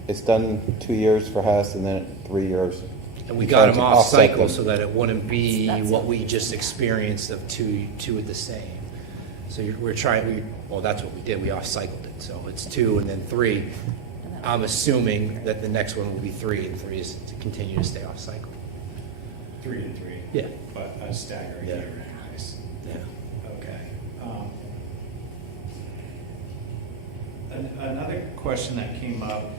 it's done 2 years for Hess and then 3 years. And we got them off Offset cycle them. so that it wouldn't be what we just experienced of two of the same. So that's what we did. We off cycled it. So it's 2 and then 3. I'm assuming that the next one will be 3, and 3 is to continue to stay off cycle. 3 and 3. Yeah. But a staggering year anyways. Yeah. Okay. Another question that came up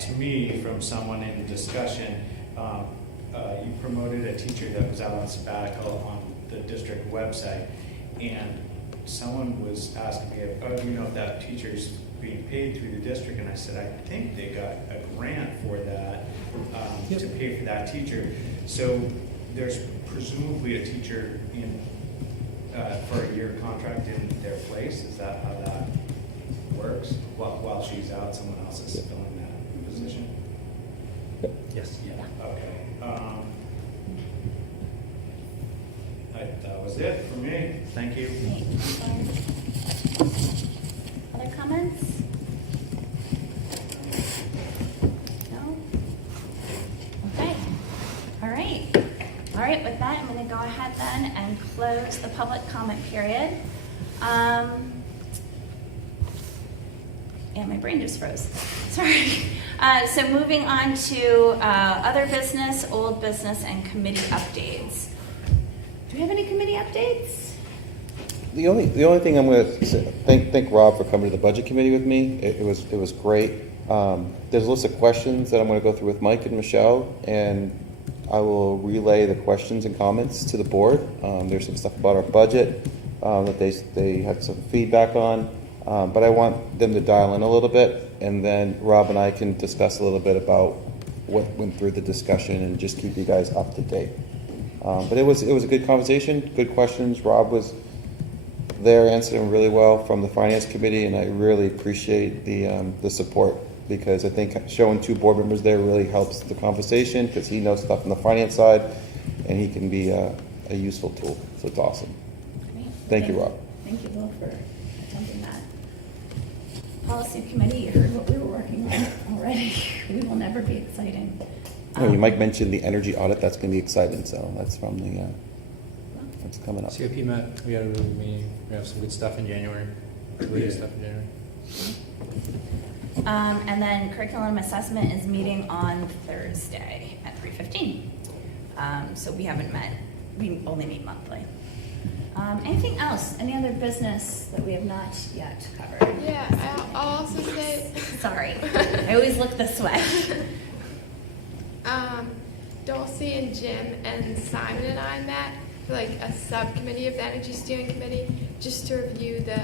to me from someone in the discussion, you promoted a teacher that was out on sabbatical on the district website, and someone was asking me, do you know if that teacher's being paid through the district? And I said, I think they got a grant for that, to pay for that teacher. So there's presumably a teacher for a year contract in their replaced? Is that how that works? While she's out, someone else is filling that position? Yes. Yeah. Okay. That was it for me. Thank you. Other comments? No? Okay. All right. All right, with that, I'm going to go ahead then and close the public comment period. Yeah, my brain just froze. Sorry. So moving on to other business, old business, and committee updates. Do we have any committee updates? The only thing I'm going to thank Rob for coming to the budget committee with me. It was great. There's a list of questions that I'm going to go through with Mike and Michelle, and I will relay the questions and comments to the board. There's some stuff about our budget that they had some feedback on, but I want them to dial in a little bit, and then Rob and I can discuss a little bit about what went through the discussion and just keep you guys up to date. But it was a good conversation, good questions. Rob was there answering really well from the finance committee, and I really appreciate the support, because I think showing two board members there really helps the conversation, because he knows stuff on the finance side and he can be a useful tool. So it's awesome. Great. Thank you, Rob. Thank you, Will, for attending that. Policy committee, you heard what we were working on already. We will never be exciting. You Mike mentioned the energy audit. That's going to be exciting. So that's from the that's coming up. COP met. We had a meeting. We have some good stuff in January. Really good stuff in January. And then curriculum assessment is meeting on Thursday at 3:15. So we haven't met. We only meet monthly. Anything else? Any other business that we have not yet covered? Yeah, I'll also say. Sorry, I always look this way. Dulcie and Jim and Simon and I met for like a subcommittee of the Energy Steering Committee just to review the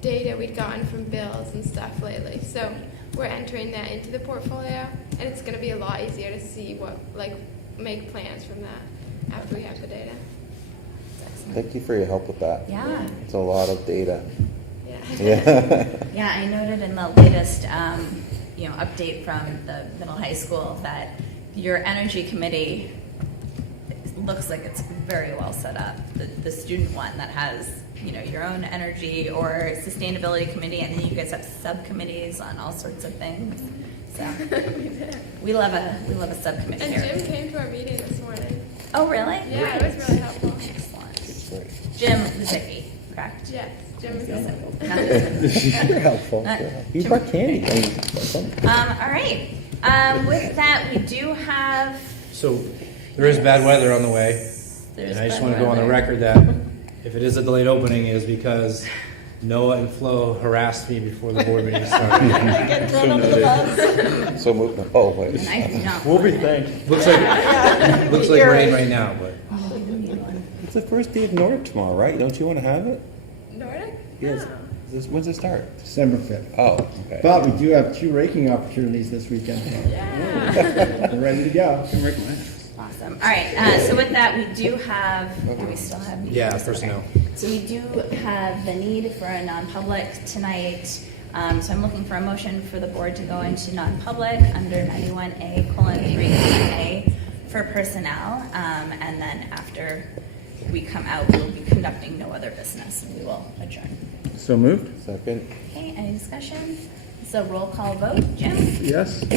data we'd gotten from bills and stuff lately. So we're entering that into the portfolio, and it's going to be a lot easier to see what, like, make plans from that after we have the data. Thank you for your help with that. Yeah. It's a lot of data. Yeah. Yeah. Yeah, I noted in the latest, update from the middle high school that your energy committee looks like it's very well set up. The student one that has, your own energy or sustainability committee, and then you guys have subcommittees on all sorts of things. So we love a subcommittee And here. Jim came to our meeting this morning. Oh, really? Yeah, it was really helpful. Excellent. Jim Zicki, correct? Yes, Jim was You're helpful. You brought candy. All right. With that, we do have. So there is bad weather on the way. There's And I just bad want to go on the weather. record that if it is a delayed opening, it is because Noah and Flo harassed me before the board meeting started. Get thrown under the bus. So moved. Oh wait. And I do not. We'll be thanked. Looks like rain right now, but It's the first day of Nordic tomorrow, right? Don't you want to have it? Nordic? Yes. No. When's it start? December 5th. Oh, okay. But we do have 2 raking opportunities this weekend. Yeah. We're ready to go. Awesome. All right. So with that, we do have. Do we still have? yeah, meetings? personnel. Okay. So we do have the need for a non-public tonight. So I'm looking for a motion for the board to go into non-public under 91A:3A for personnel, and then after we come out, we will be conducting no other business, and we will adjourn. So moved? Second. Okay. Any discussion? So roll call vote. Jim. Yes.